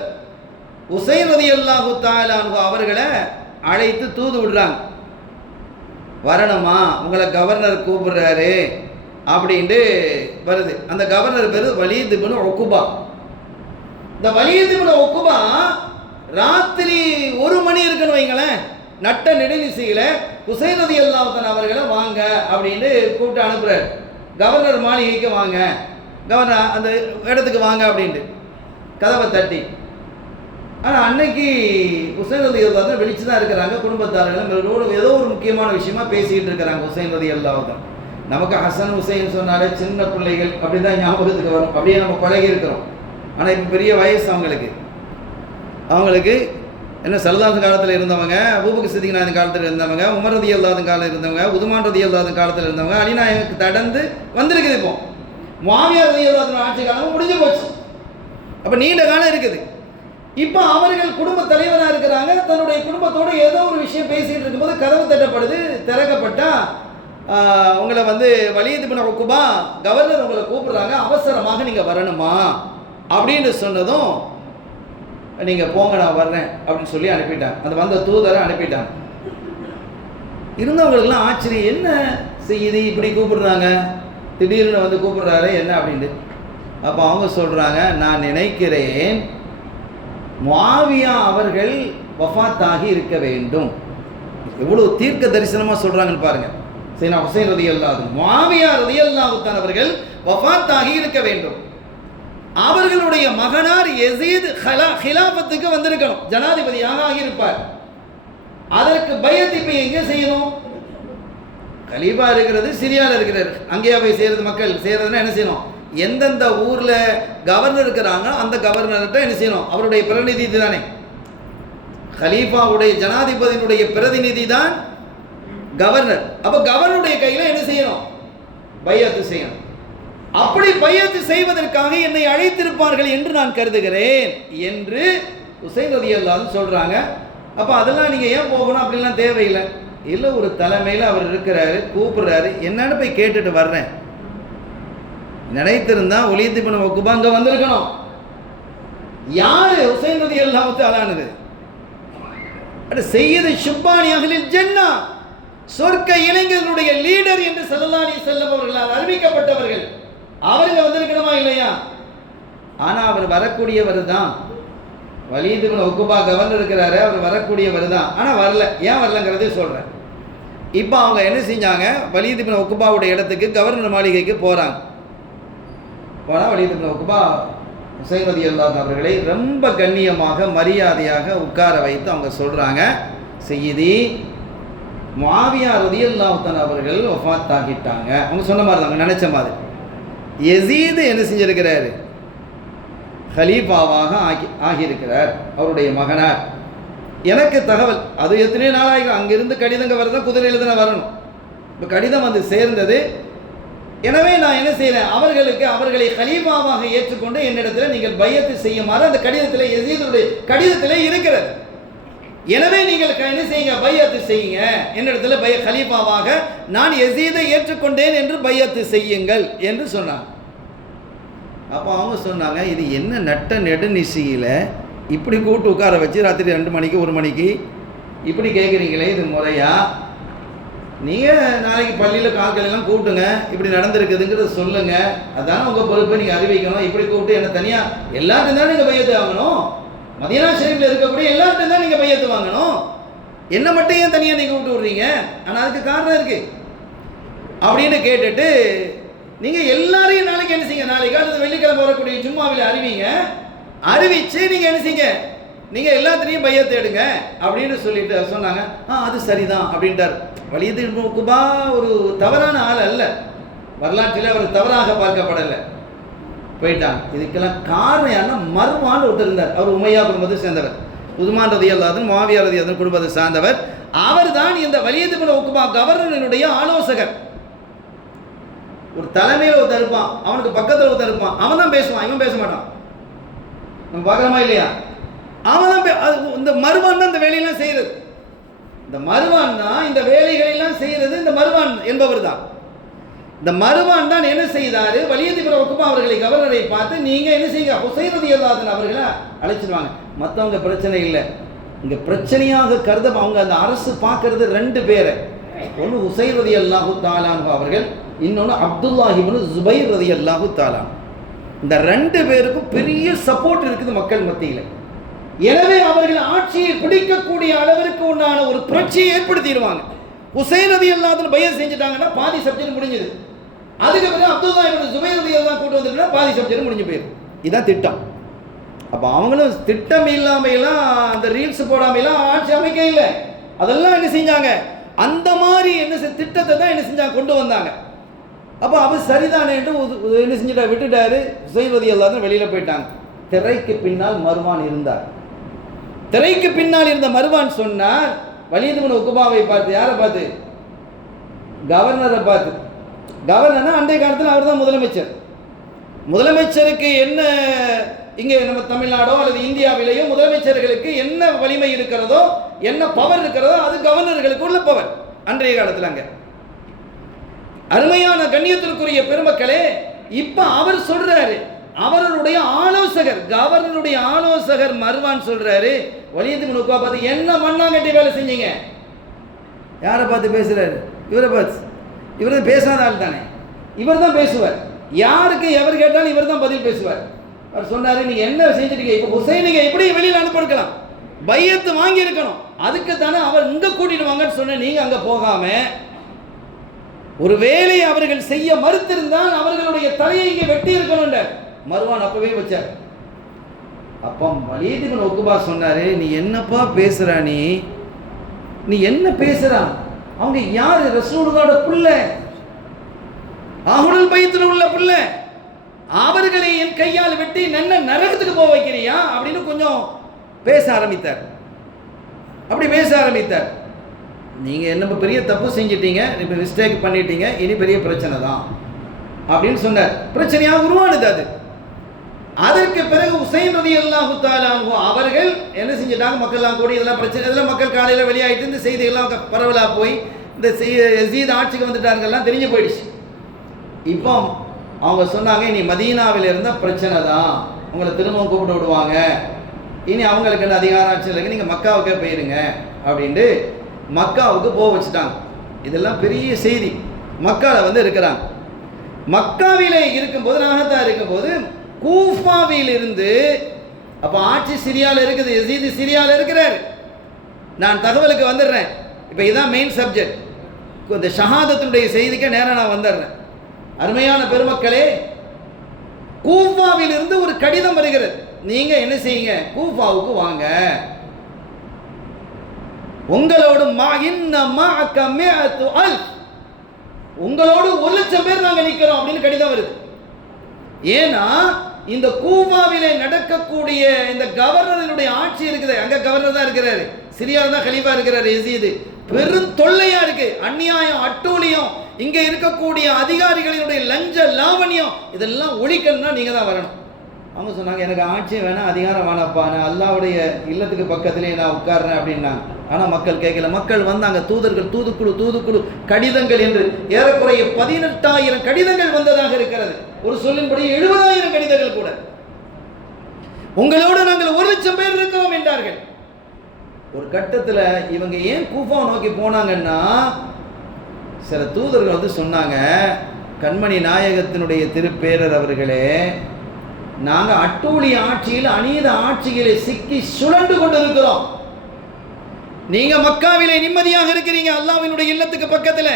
ஹுசைன் ரலியல்லாஹு தஆலா அன்ஹு அவர்களை அழைத்து தூது விடுறாங்க. வரணுமா, உங்களை கவர்னர் கூப்பிடுறாரு அப்படின்ட்டு வருது. அந்த கவர்னர் பேரு வலீத் இப்னு உக்பா. இந்த வலீத் இப்னு உக்பா ராத்திரி 1 மணி இருக்குன்னு வைங்களேன், நட்ட நெடுநிசையில ஹுசைன் ரலியல்லாஹு தஆலா அவர்களை வாங்க அப்படின்னு கூப்பிட்டு அனுப்புறாரு. கவர்னர் மாளிகைக்கு வாங்க, கவர்னர் அந்த இடத்துக்கு வாங்க அப்படின்ட்டு கதவை தட்டி. ஆனால் அன்னைக்கு ஹுசைன் ரலியல்லாஹு தஆலா வெளிச்சு தான் இருக்கிறாங்க. குடும்பத்தார்கள் ஏதோ ஒரு முக்கியமான விஷயமா பேசிக்கிட்டு இருக்கிறாங்க. ஹுசைன் ரலியல்லாஹு தஆலா, நமக்கு ஹசன் ஹுசைன் சொன்னாலே சின்ன பிள்ளைகள் அப்படிதான் ஞாபகத்துக்கு வரும், அப்படியே நம்ம பழகி இருக்கிறோம். ஆனால் இப்போ பெரிய வயசு அவங்களுக்கு என்ன, ஸல்லல்லாஹு காலத்தில் இருந்தவங்க, அபூபக்கர் சித்திக் காலத்தில் இருந்தவங்க, உமர் ரலியல்லாஹு காலத்தில் இருந்தவங்க, உதுமான் ரலியல்லாஹு காலத்தில் இருந்தவங்க, அலி நாயகத்துக்கு தடந்து வந்திருக்குது. இப்போ முஆவியா ரலியல்லாஹு ஆட்சி காலமும் முடிஞ்சு போச்சு. அப்போ நீண்ட காலம் இருக்குது. இப்போ அவர்கள் குடும்ப தலைவராக இருக்கிறாங்க. தன்னுடைய குடும்பத்தோடு ஏதோ ஒரு விஷயம் பேசிகிட்டு இருக்கும்போது கதவு தட்டப்படுது. திறக்கப்பட்டா உங்களை வலீத் இப்னு உக்பா கவர்னர் உங்களை கூப்பிடுறாங்க, அவசரமாக நீங்கள் வரணுமா அப்படின்னு சொன்னதும், நீங்கள் போங்க நான் வர்றேன் அப்படின்னு சொல்லி அனுப்பிட்டாங்க. அந்த வந்த தூதரை அனுப்பிட்டாங்க. இருந்தவங்களுக்கெல்லாம் ஆச்சரியம், என்ன செய்யுது இப்படி கூப்பிடுறாங்க, திடீர்னு கூப்பிடுறாரு என்ன அப்படின்ட்டு. அப்போ அவங்க சொல்கிறாங்க, நான் நினைக்கிறேன் முஆவியா அவர்கள் வஃபாத்தாகி இருக்க வேண்டும். எவ்வளோ தீர்க்க தரிசனமாக சொல்கிறாங்கன்னு பாருங்கள். சையதுனா ஹுசைன் ரலியல்லாஹு, முஆவியா ரலியல்லாஹு தஆலா அவர்கள் வஃபாத்தாகி இருக்க வேண்டும். அவர்களுடைய மகனார் யஸீத் ஹிலாஃபத்துக்கு வந்திருக்கணும், ஜனாதிபதியாக ஆகியிருப்பார். அதற்கு பைஅத் இப்போ எங்கே செய்யணும்? கலீஃபா இருக்கிறது சிரியாவில் இருக்கிறார், அங்கேயா போய் செய்கிறது? மக்கள் செய்கிறதுனா என்ன செய்யணும்? எந்தெந்த ஊரில் கவர்னர் இருக்கிறாங்க அந்த கவர்னர்கிட்ட என்ன செய்யணும்? அவருடைய பிரதிநிதி தானே. கலீஃபாவுடைய ஜனாதிபதியினுடைய பிரதிநிதி தான் கவர்னர். அப்போ கவர்னருடைய கையில் என்ன செய்யணும்? பைஅத்து செய்யணும். அப்படி பைஅத்து செய்வதற்காக என்னை அழைத்திருப்பார்கள் என்று நான் கருதுகிறேன் என்று ஹுசைன் ரலியல்லாஹு சொல்கிறாங்க. அப்போ அதெல்லாம் நீங்கள் ஏன் போகணும் அப்படின்லாம் தேவையில்லை. இல்லை, ஒரு தலைமையில் அவர் இருக்கிறாரு, கூப்பிடுறாரு, என்னன்னு போய் கேட்டுட்டு வர்றேன். நினைத்திருந்தா வலீத் இப்னு உக்பா அங்கே வந்திருக்கணும். யாரு? ஹுசைன் ரலியல்லாஹு தஆலானது. சையது ஷுப்பானி அஹ்லில் ஜன்னா, சொர்க்க இளைஞர்களுடைய லீடர் என்று ஸல்லல்லாஹு அலைஹி வஸல்லம் அவர்களால் அறிவிக்கப்பட்டவர்கள். அவருங்க வந்திருக்கணுமா இல்லையா? ஆனா அவர் வரக்கூடியவர் தான். வலீத் இப்னு உக்பா கவர்னர் இருக்கிறாரு, அவர் வரக்கூடியவர் தான். ஆனா வரல. ஏன் வரலங்கிறதே சொல்றேன். இப்போ அவங்க என்ன செஞ்சாங்க, வலீத் இப்னு உக்பாவுடைய இடத்துக்கு கவர்னர் மாளிகைக்கு போறாங்க. போனா வலீத் இப்னு உக்பா ஹுசைன் ரலியல்லாஹு அவர்களை ரொம்ப கண்ணியமாக மரியாதையாக உட்கார வைத்து அவங்க சொல்றாங்க, சையீதி முஆவியா ரலியல்லாஹு அவர்கள் வஃபாத் ஆகிட்டாங்க. அவங்க சொன்ன மாதிரி தான், நினைச்ச மாதிரி. யஸீத் என்ன செஞ்சிருக்கிறாரு, ஹலீஃபாவாக ஆகியிருக்கிறார், அவருடைய மகனார். எனக்கு தகவல், அது எத்தனையோ நாளாக அங்கிருந்து கடிதங்க வரதான், குதிரையில் தானே வரணும். இப்போ கடிதம் வந்து சேர்ந்தது. எனவே நான் என்ன செய்கிறேன், அவர்களை ஹலீஃபாவாக ஏற்றுக்கொண்டு என்னிடத்தில் நீங்கள் பையத்து செய்யுமாறு அந்த கடிதத்தில், யஸீதுடைய கடிதத்தில் இருக்கிறது. எனவே நீங்கள் என்ன செய்யுங்க, பையத்து செய்யுங்க, என்னிடத்தில் ஹலீஃபாவாக நான் யஸீதை ஏற்றுக்கொண்டேன் என்று பையத்து செய்யுங்கள் என்று சொன்னாங்க. அப்போ அவங்க சொன்னாங்க, இது என்ன நட்ட நெடுநிசையில் இப்படி கூட்டு உட்கார வச்சு ராத்திரி 2 மணிக்கு 1 மணிக்கு இப்படி கேட்குறீங்களே, இது முறையா? நீங்கள் நாளைக்கு பள்ளியில் கால்களெல்லாம் கூட்டுங்க, இப்படி நடந்திருக்குதுங்கிறத சொல்லுங்கள், அதான உங்கள் பொறுப்பை நீங்கள் அறிவிக்கணும். இப்படி கூப்பிட்டு என்ன தனியாக எல்லாத்தையும் தான் நீங்கள் பையத்து வாங்கணும். மதீனா ஷரீஃபில் இருக்கக்கூடிய எல்லாத்தையும் தான் நீங்கள் பையத்து வாங்கணும். என்ன மட்டும் ஏன் தனியாக நீங்கள் கூப்பிட்டு விட்றீங்க? ஆனால் அதுக்கு காரணம் இருக்குது அப்படின்னு கேட்டுட்டு, நீங்கள் எல்லாரையும் நாளைக்கு என்ன செய்யுங்க, நாளைக்கு அடுத்த வெள்ளிக்கிழமை வரக்கூடிய ஜும்மாவில் அறிவிச்சு நீங்கள் என்ன செய்யுங்க, நீங்கள் எல்லாத்திலையும் பையத்தை எடுங்க அப்படின்னு சொல்லிட்டு சொன்னாங்க. அது சரிதான் அப்படின்ட்டார். வலீத் இப்னு உக்பா ஒரு தவறான ஆள் அல்ல, வரலாற்றில் அவர் தவறாக பார்க்கப்படலை, போயிட்டாங்க. இதுக்கெல்லாம் காரணம் யாருன்னா, மர்வான் ஒருத்தர் இருந்தார். அவர் உமையா குடும்பத்தை சேர்ந்தவர். உஸ்மான் ரலியல்லாஹு அன்ஹு, முஆவியா ரலியல்லாஹு அன்ஹு குடும்பத்தை சார்ந்தவர். அவர் தான் இந்த வலீத் இப்னு உக்பா கவர்னருடைய ஆலோசகர். ஒரு தலைமையில் ஒருத்தர் இருப்பான், அவனுக்கு பக்கத்தில் ஒருத்தர் இருப்பான், அவன் தான் பேசுவான், இவன் பேச மாட்டான். நம்ம பார்க்கலாமா இல்லையா? அவன் தான் இந்த மர்வான் தான் இந்த வேலையெல்லாம் செய்யறது. இந்த மர்வான் தான் இந்த வேலைகளெல்லாம் செய்யறது. இந்த மர்வான் என்பவர் தான். இந்த மர்வான் தான் என்ன செய்தாரு, வலீத் இப்னு உக்பா அவர்களை கவர்னரை பார்த்து, நீங்க என்ன செய்யுங்க, ஹுசைன் ரலியல்லாஹு அன்ஹு அவர்களை அழைச்சிடுவாங்க. மற்றவங்க பிரச்சனை இல்லை, இங்க பிரச்சனையாக கருத அவங்க அந்த அரசு பார்க்கறது 2 பேரை. ஒன்று ஹுசைன் ரலியல்லாஹு தஆலா அன்ஹு அவர்கள், இன்னொன்று அப்துல்லாஹ் இப்னு ஜுபைர் ரலியல்லாஹு தஆலா. இந்த 2 பேருக்கும் பெரிய சப்போர்ட் இருக்குது மக்கள் மத்தியில். எனவே அவர்கள் ஆட்சியை பிடிக்கக்கூடிய அளவிற்கு உண்டான ஒரு புரட்சியை ஏற்படுத்திடுவாங்க. ஹுசைன் ரலியல்லாஹு அன்ஹு பையத் செஞ்சுட்டாங்கன்னா பாதி சப்ஜெக்ட் முடிஞ்சது. அதுக்கு பிறகு அப்துல்லாஹ் இப்னு ஜுபைர் ரலியல்லாஹு கூட்டு வந்துட்டா பாதி சப்ஜெக்ட் முடிஞ்சு போயிடும். இதுதான் திட்டம். அப்போ அவங்களும் திட்டம் இல்லாமையெல்லாம், அந்த ரீல்ஸ் போடாமையெல்லாம் ஆட்சி அமைக்க இல்லை. அதெல்லாம் என்ன செஞ்சாங்க, அந்த மாதிரி என்ன திட்டத்தை தான் என்ன செஞ்சாங்க, கொண்டு வந்தாங்க. அப்போ அவர் சரிதானே என்று என்ன செஞ்சுட்டா, விட்டுட்டாரு. ஹுசைன் ரலியல்லாஹு அன்ஹு வெளியில் போயிட்டாங்க. திரைக்கு பின்னால் மர்வான் இருந்தார். திரைக்கு பின்னால் இருந்த மர்வான் சொன்னார், வலீத் இப்னு உக்பாவை பார்த்து. யாரை பார்த்து? கவர்னரை பார்த்து. கவர்னர்னா அன்றைய காலத்தில் அவர் தான் முதலமைச்சர். முதலமைச்சருக்கு என்ன, இங்கே நம்ம தமிழ்நாடோ அல்லது இந்தியாவிலேயோ முதலமைச்சர்களுக்கு என்ன வலிமை இருக்கிறதோ, என்ன பவர் இருக்கிறதோ, அது கவர்னர்களுக்கு உள்ள பவர் அன்றைய காலத்தில். அங்கே அருமையான கண்ணியத்திற்குரிய பெருமக்களே, இப்போ அவர் சொல்றாரு, அவருடைய ஆலோசகர், கவர்னருடைய ஆலோசகர் மர்வான் சொல்றாரு, வலீத் இப்னு உக்பா பார்த்து, என்ன மண்ணாங்கட்டி வேலை செஞ்சீங்க? யாரை பார்த்து பேசுறாரு? இவரை பார்த்து. இவர் பேசாத ஆள் தானே, இவர் தான் பேசுவார். யாருக்கு எவர் கேட்டாலும் இவர் தான் பதில் பேசுவார். அவர் சொன்னாரு, நீங்க என்ன செஞ்சுட்டீங்க? இப்போ ஹுசைனுங்க எப்படி வெளியில் அனுப்பிருக்கலாம், பையத்து வாங்கி இருக்கணும், அதுக்கு தானே அவர் இங்க கூட்டிட்டு வாங்கன்னு சொன்ன. நீங்க அங்க போகாம ஒரு வேலையை அவர்கள் செய்ய மறுத்திருந்தால் அவர்களுடைய தலையை இங்கே வெட்டி இருக்கணும். மர்வான் அப்பவே வச்சார். அப்போ வலீத் இப்னு உக்பா சொன்னாரு, நீ என்னப்பா பேசுற, நீ என்ன பேசுற? அவங்க யாரு? ரசூலுல்லாஹ்வோட பிள்ளை, அஹ்லுல் பைத்துல உள்ள பிள்ளை. அவர்களை என் கையால் வெட்டி நரகத்துக்கு போக வைக்கிறியா அப்படின்னு கொஞ்சம் பேச ஆரம்பித்தார். அப்படி பேச ஆரம்பித்தார். நீங்க என்ன பெரிய தப்பு செஞ்சிட்டீங்க, இப்ப மிஸ்டேக் பண்ணிட்டீங்க, இனி பெரிய பிரச்சனை தான் அப்படின்னு சொன்னார். பிரச்சனையாக உருவானது அது. அதற்கு பிறகு ஹுசைன் ரலியல்லாஹு தஆலா அன்ஹு அவர்கள் என்ன செஞ்சிட்டாங்க, மக்கள்லாம் கூடி இதெல்லாம் பிரச்சனை, இதெல்லாம் மக்கள் காலையில் வெளியாகிட்டு இந்த செய்திகள்லாம் பரவலாக போய் இந்த யஸீத் ஆட்சிக்கு வந்துட்டாருங்கெல்லாம் தெரிஞ்சு போயிடுச்சு. இப்போ அவங்க சொன்னாங்க, இனி மதீனாவில் இருந்தால் பிரச்சனை தான், உங்களை திரும்பவும் கூப்பிட்டு விடுவாங்க, இனி அவங்களுக்கு என்ன அதிகாரம் ஆட்சி இல்லைங்க, நீங்கள் மக்காவுக்கே போயிருங்க அப்படின்ட்டு மக்காவுக்கு போக வச்சுட்டாங்க. இதெல்லாம் பெரிய செய்தி. மக்காவில் வந்து இருக்கிறாங்க. மக்காவிலே இருக்கும்போது, நாகத்தான் இருக்கும்போது, கூஃபாவிலிருந்து, அப்போ ஆட்சி சிரியாவில் இருக்குது, யசீது சிரியாவில் இருக்கிறார். நான் தகவலுக்கு வந்துடுறேன். இப்போ இதுதான் மெயின் சப்ஜெக்ட். இந்த ஷஹாதத்தினுடைய செய்திக்கு நேரம் நான் வந்துடுறேன். அருமையான பெருமக்களே, கூஃபாவிலிருந்து ஒரு கடிதம் வருகிறது. நீங்க என்ன செய்யுங்க, கூஃபாவுக்கு வாங்க, உங்களோடு உங்களோடு 1,00,000 பேர் நாங்க நிக்கிறோம் அப்படின்னு கடிதம் வருது. ஏன்னா இந்த கூஃபாவிலே நடக்கக்கூடிய இந்த கவர்னருடைய ஆட்சி இருக்குது. அங்க கவர்னர் தான் இருக்கிறாரு, சிரியாவில் தான் கலீஃபா இருக்கிறாரு யசீது. பெரும் தொல்லையா இருக்கு, அநியாயம், அட்டூழியம், இங்க இருக்கக்கூடிய அதிகாரிகளினுடைய லஞ்ச லாவணியம், இதெல்லாம் ஒழிக்கணும்னா நீங்க தான் வரணும். அவங்க சொன்னாங்க, எனக்கு ஆட்சியும் வேணாம், அதிகாரம் வேணாப்பா, நான் அல்லாவுடைய இல்லத்துக்கு பக்கத்திலே நான் உட்கார்றேன் அப்படின்னாங்க. ஆனால் மக்கள் கேட்கல. மக்கள் வந்தாங்க, தூதர்கள், தூதுக்குழு கடிதங்கள் என்று ஏறக்குறைய 18,000 கடிதங்கள் வந்ததாக இருக்கிறது. ஒரு சொல்லின்படி 70,000 கடிதங்கள் கூட. உங்களோடு நாங்கள் 1,00,000 பேர் இருக்கிறோம் என்றார்கள். ஒரு கட்டத்தில் இவங்க ஏன் கூஃபா நோக்கி போனாங்கன்னா, சில தூதர்கள் வந்து சொன்னாங்க, கண்மணி நாயகத்தினுடைய திருப்பேரர் அவர்களே, நாங்கள் அட்டூழிய ஆட்சியில், அநீத ஆட்சிகளை சிக்கி சுழண்டு கொண்டிருக்கிறோம். நீங்க மக்காவிலே நிம்மதியாக இருக்கிறீங்க, அல்லாஹ்வினுடைய இல்லத்துக்கு பக்கத்தில்.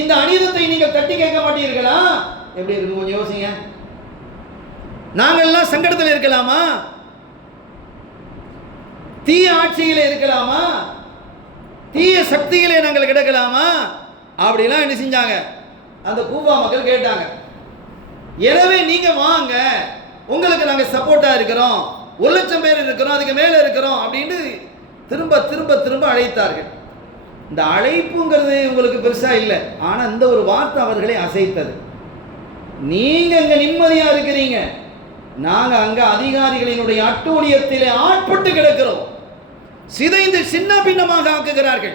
இந்த அநீதத்தை நீங்கள் தட்டி கேட்க மாட்டீர்களா? எப்படி இருக்கு கொஞ்சம் யோசிங்க. நாங்கள்லாம் சங்கடத்தில் இருக்கலாமா? தீய ஆட்சியிலே இருக்கலாமா? தீய சக்திகளே நாங்கள் கிடக்கலாமா? அப்படிலாம் என்ன செஞ்சாங்க, அந்த கூஃபா மக்கள் கேட்டாங்க. எனவே நீங்க வாங்க, உங்களுக்கு நாங்கள் சப்போர்ட்டா இருக்கிறோம், 1,00,000 பேர் இருக்கிறோம், அதுக்கு மேல இருக்கிறோம் அப்படின்னு திரும்ப திரும்ப திரும்ப அழைத்தார்கள். இந்த அழைப்புங்கிறது உங்களுக்கு பெருசா இல்லை, ஆனா இந்த ஒரு வார்த்தை அவர்களை அசைத்தது. நீங்க அங்க நிம்மதியா இருக்கிறீங்க, நாங்க அங்க அதிகாரிகளினுடைய அட்டூழியத்திலே ஆட்பட்டு கிடக்கிறோம். சிதைந்து சின்ன பின்னமாக ஆக்குகிறார்கள்,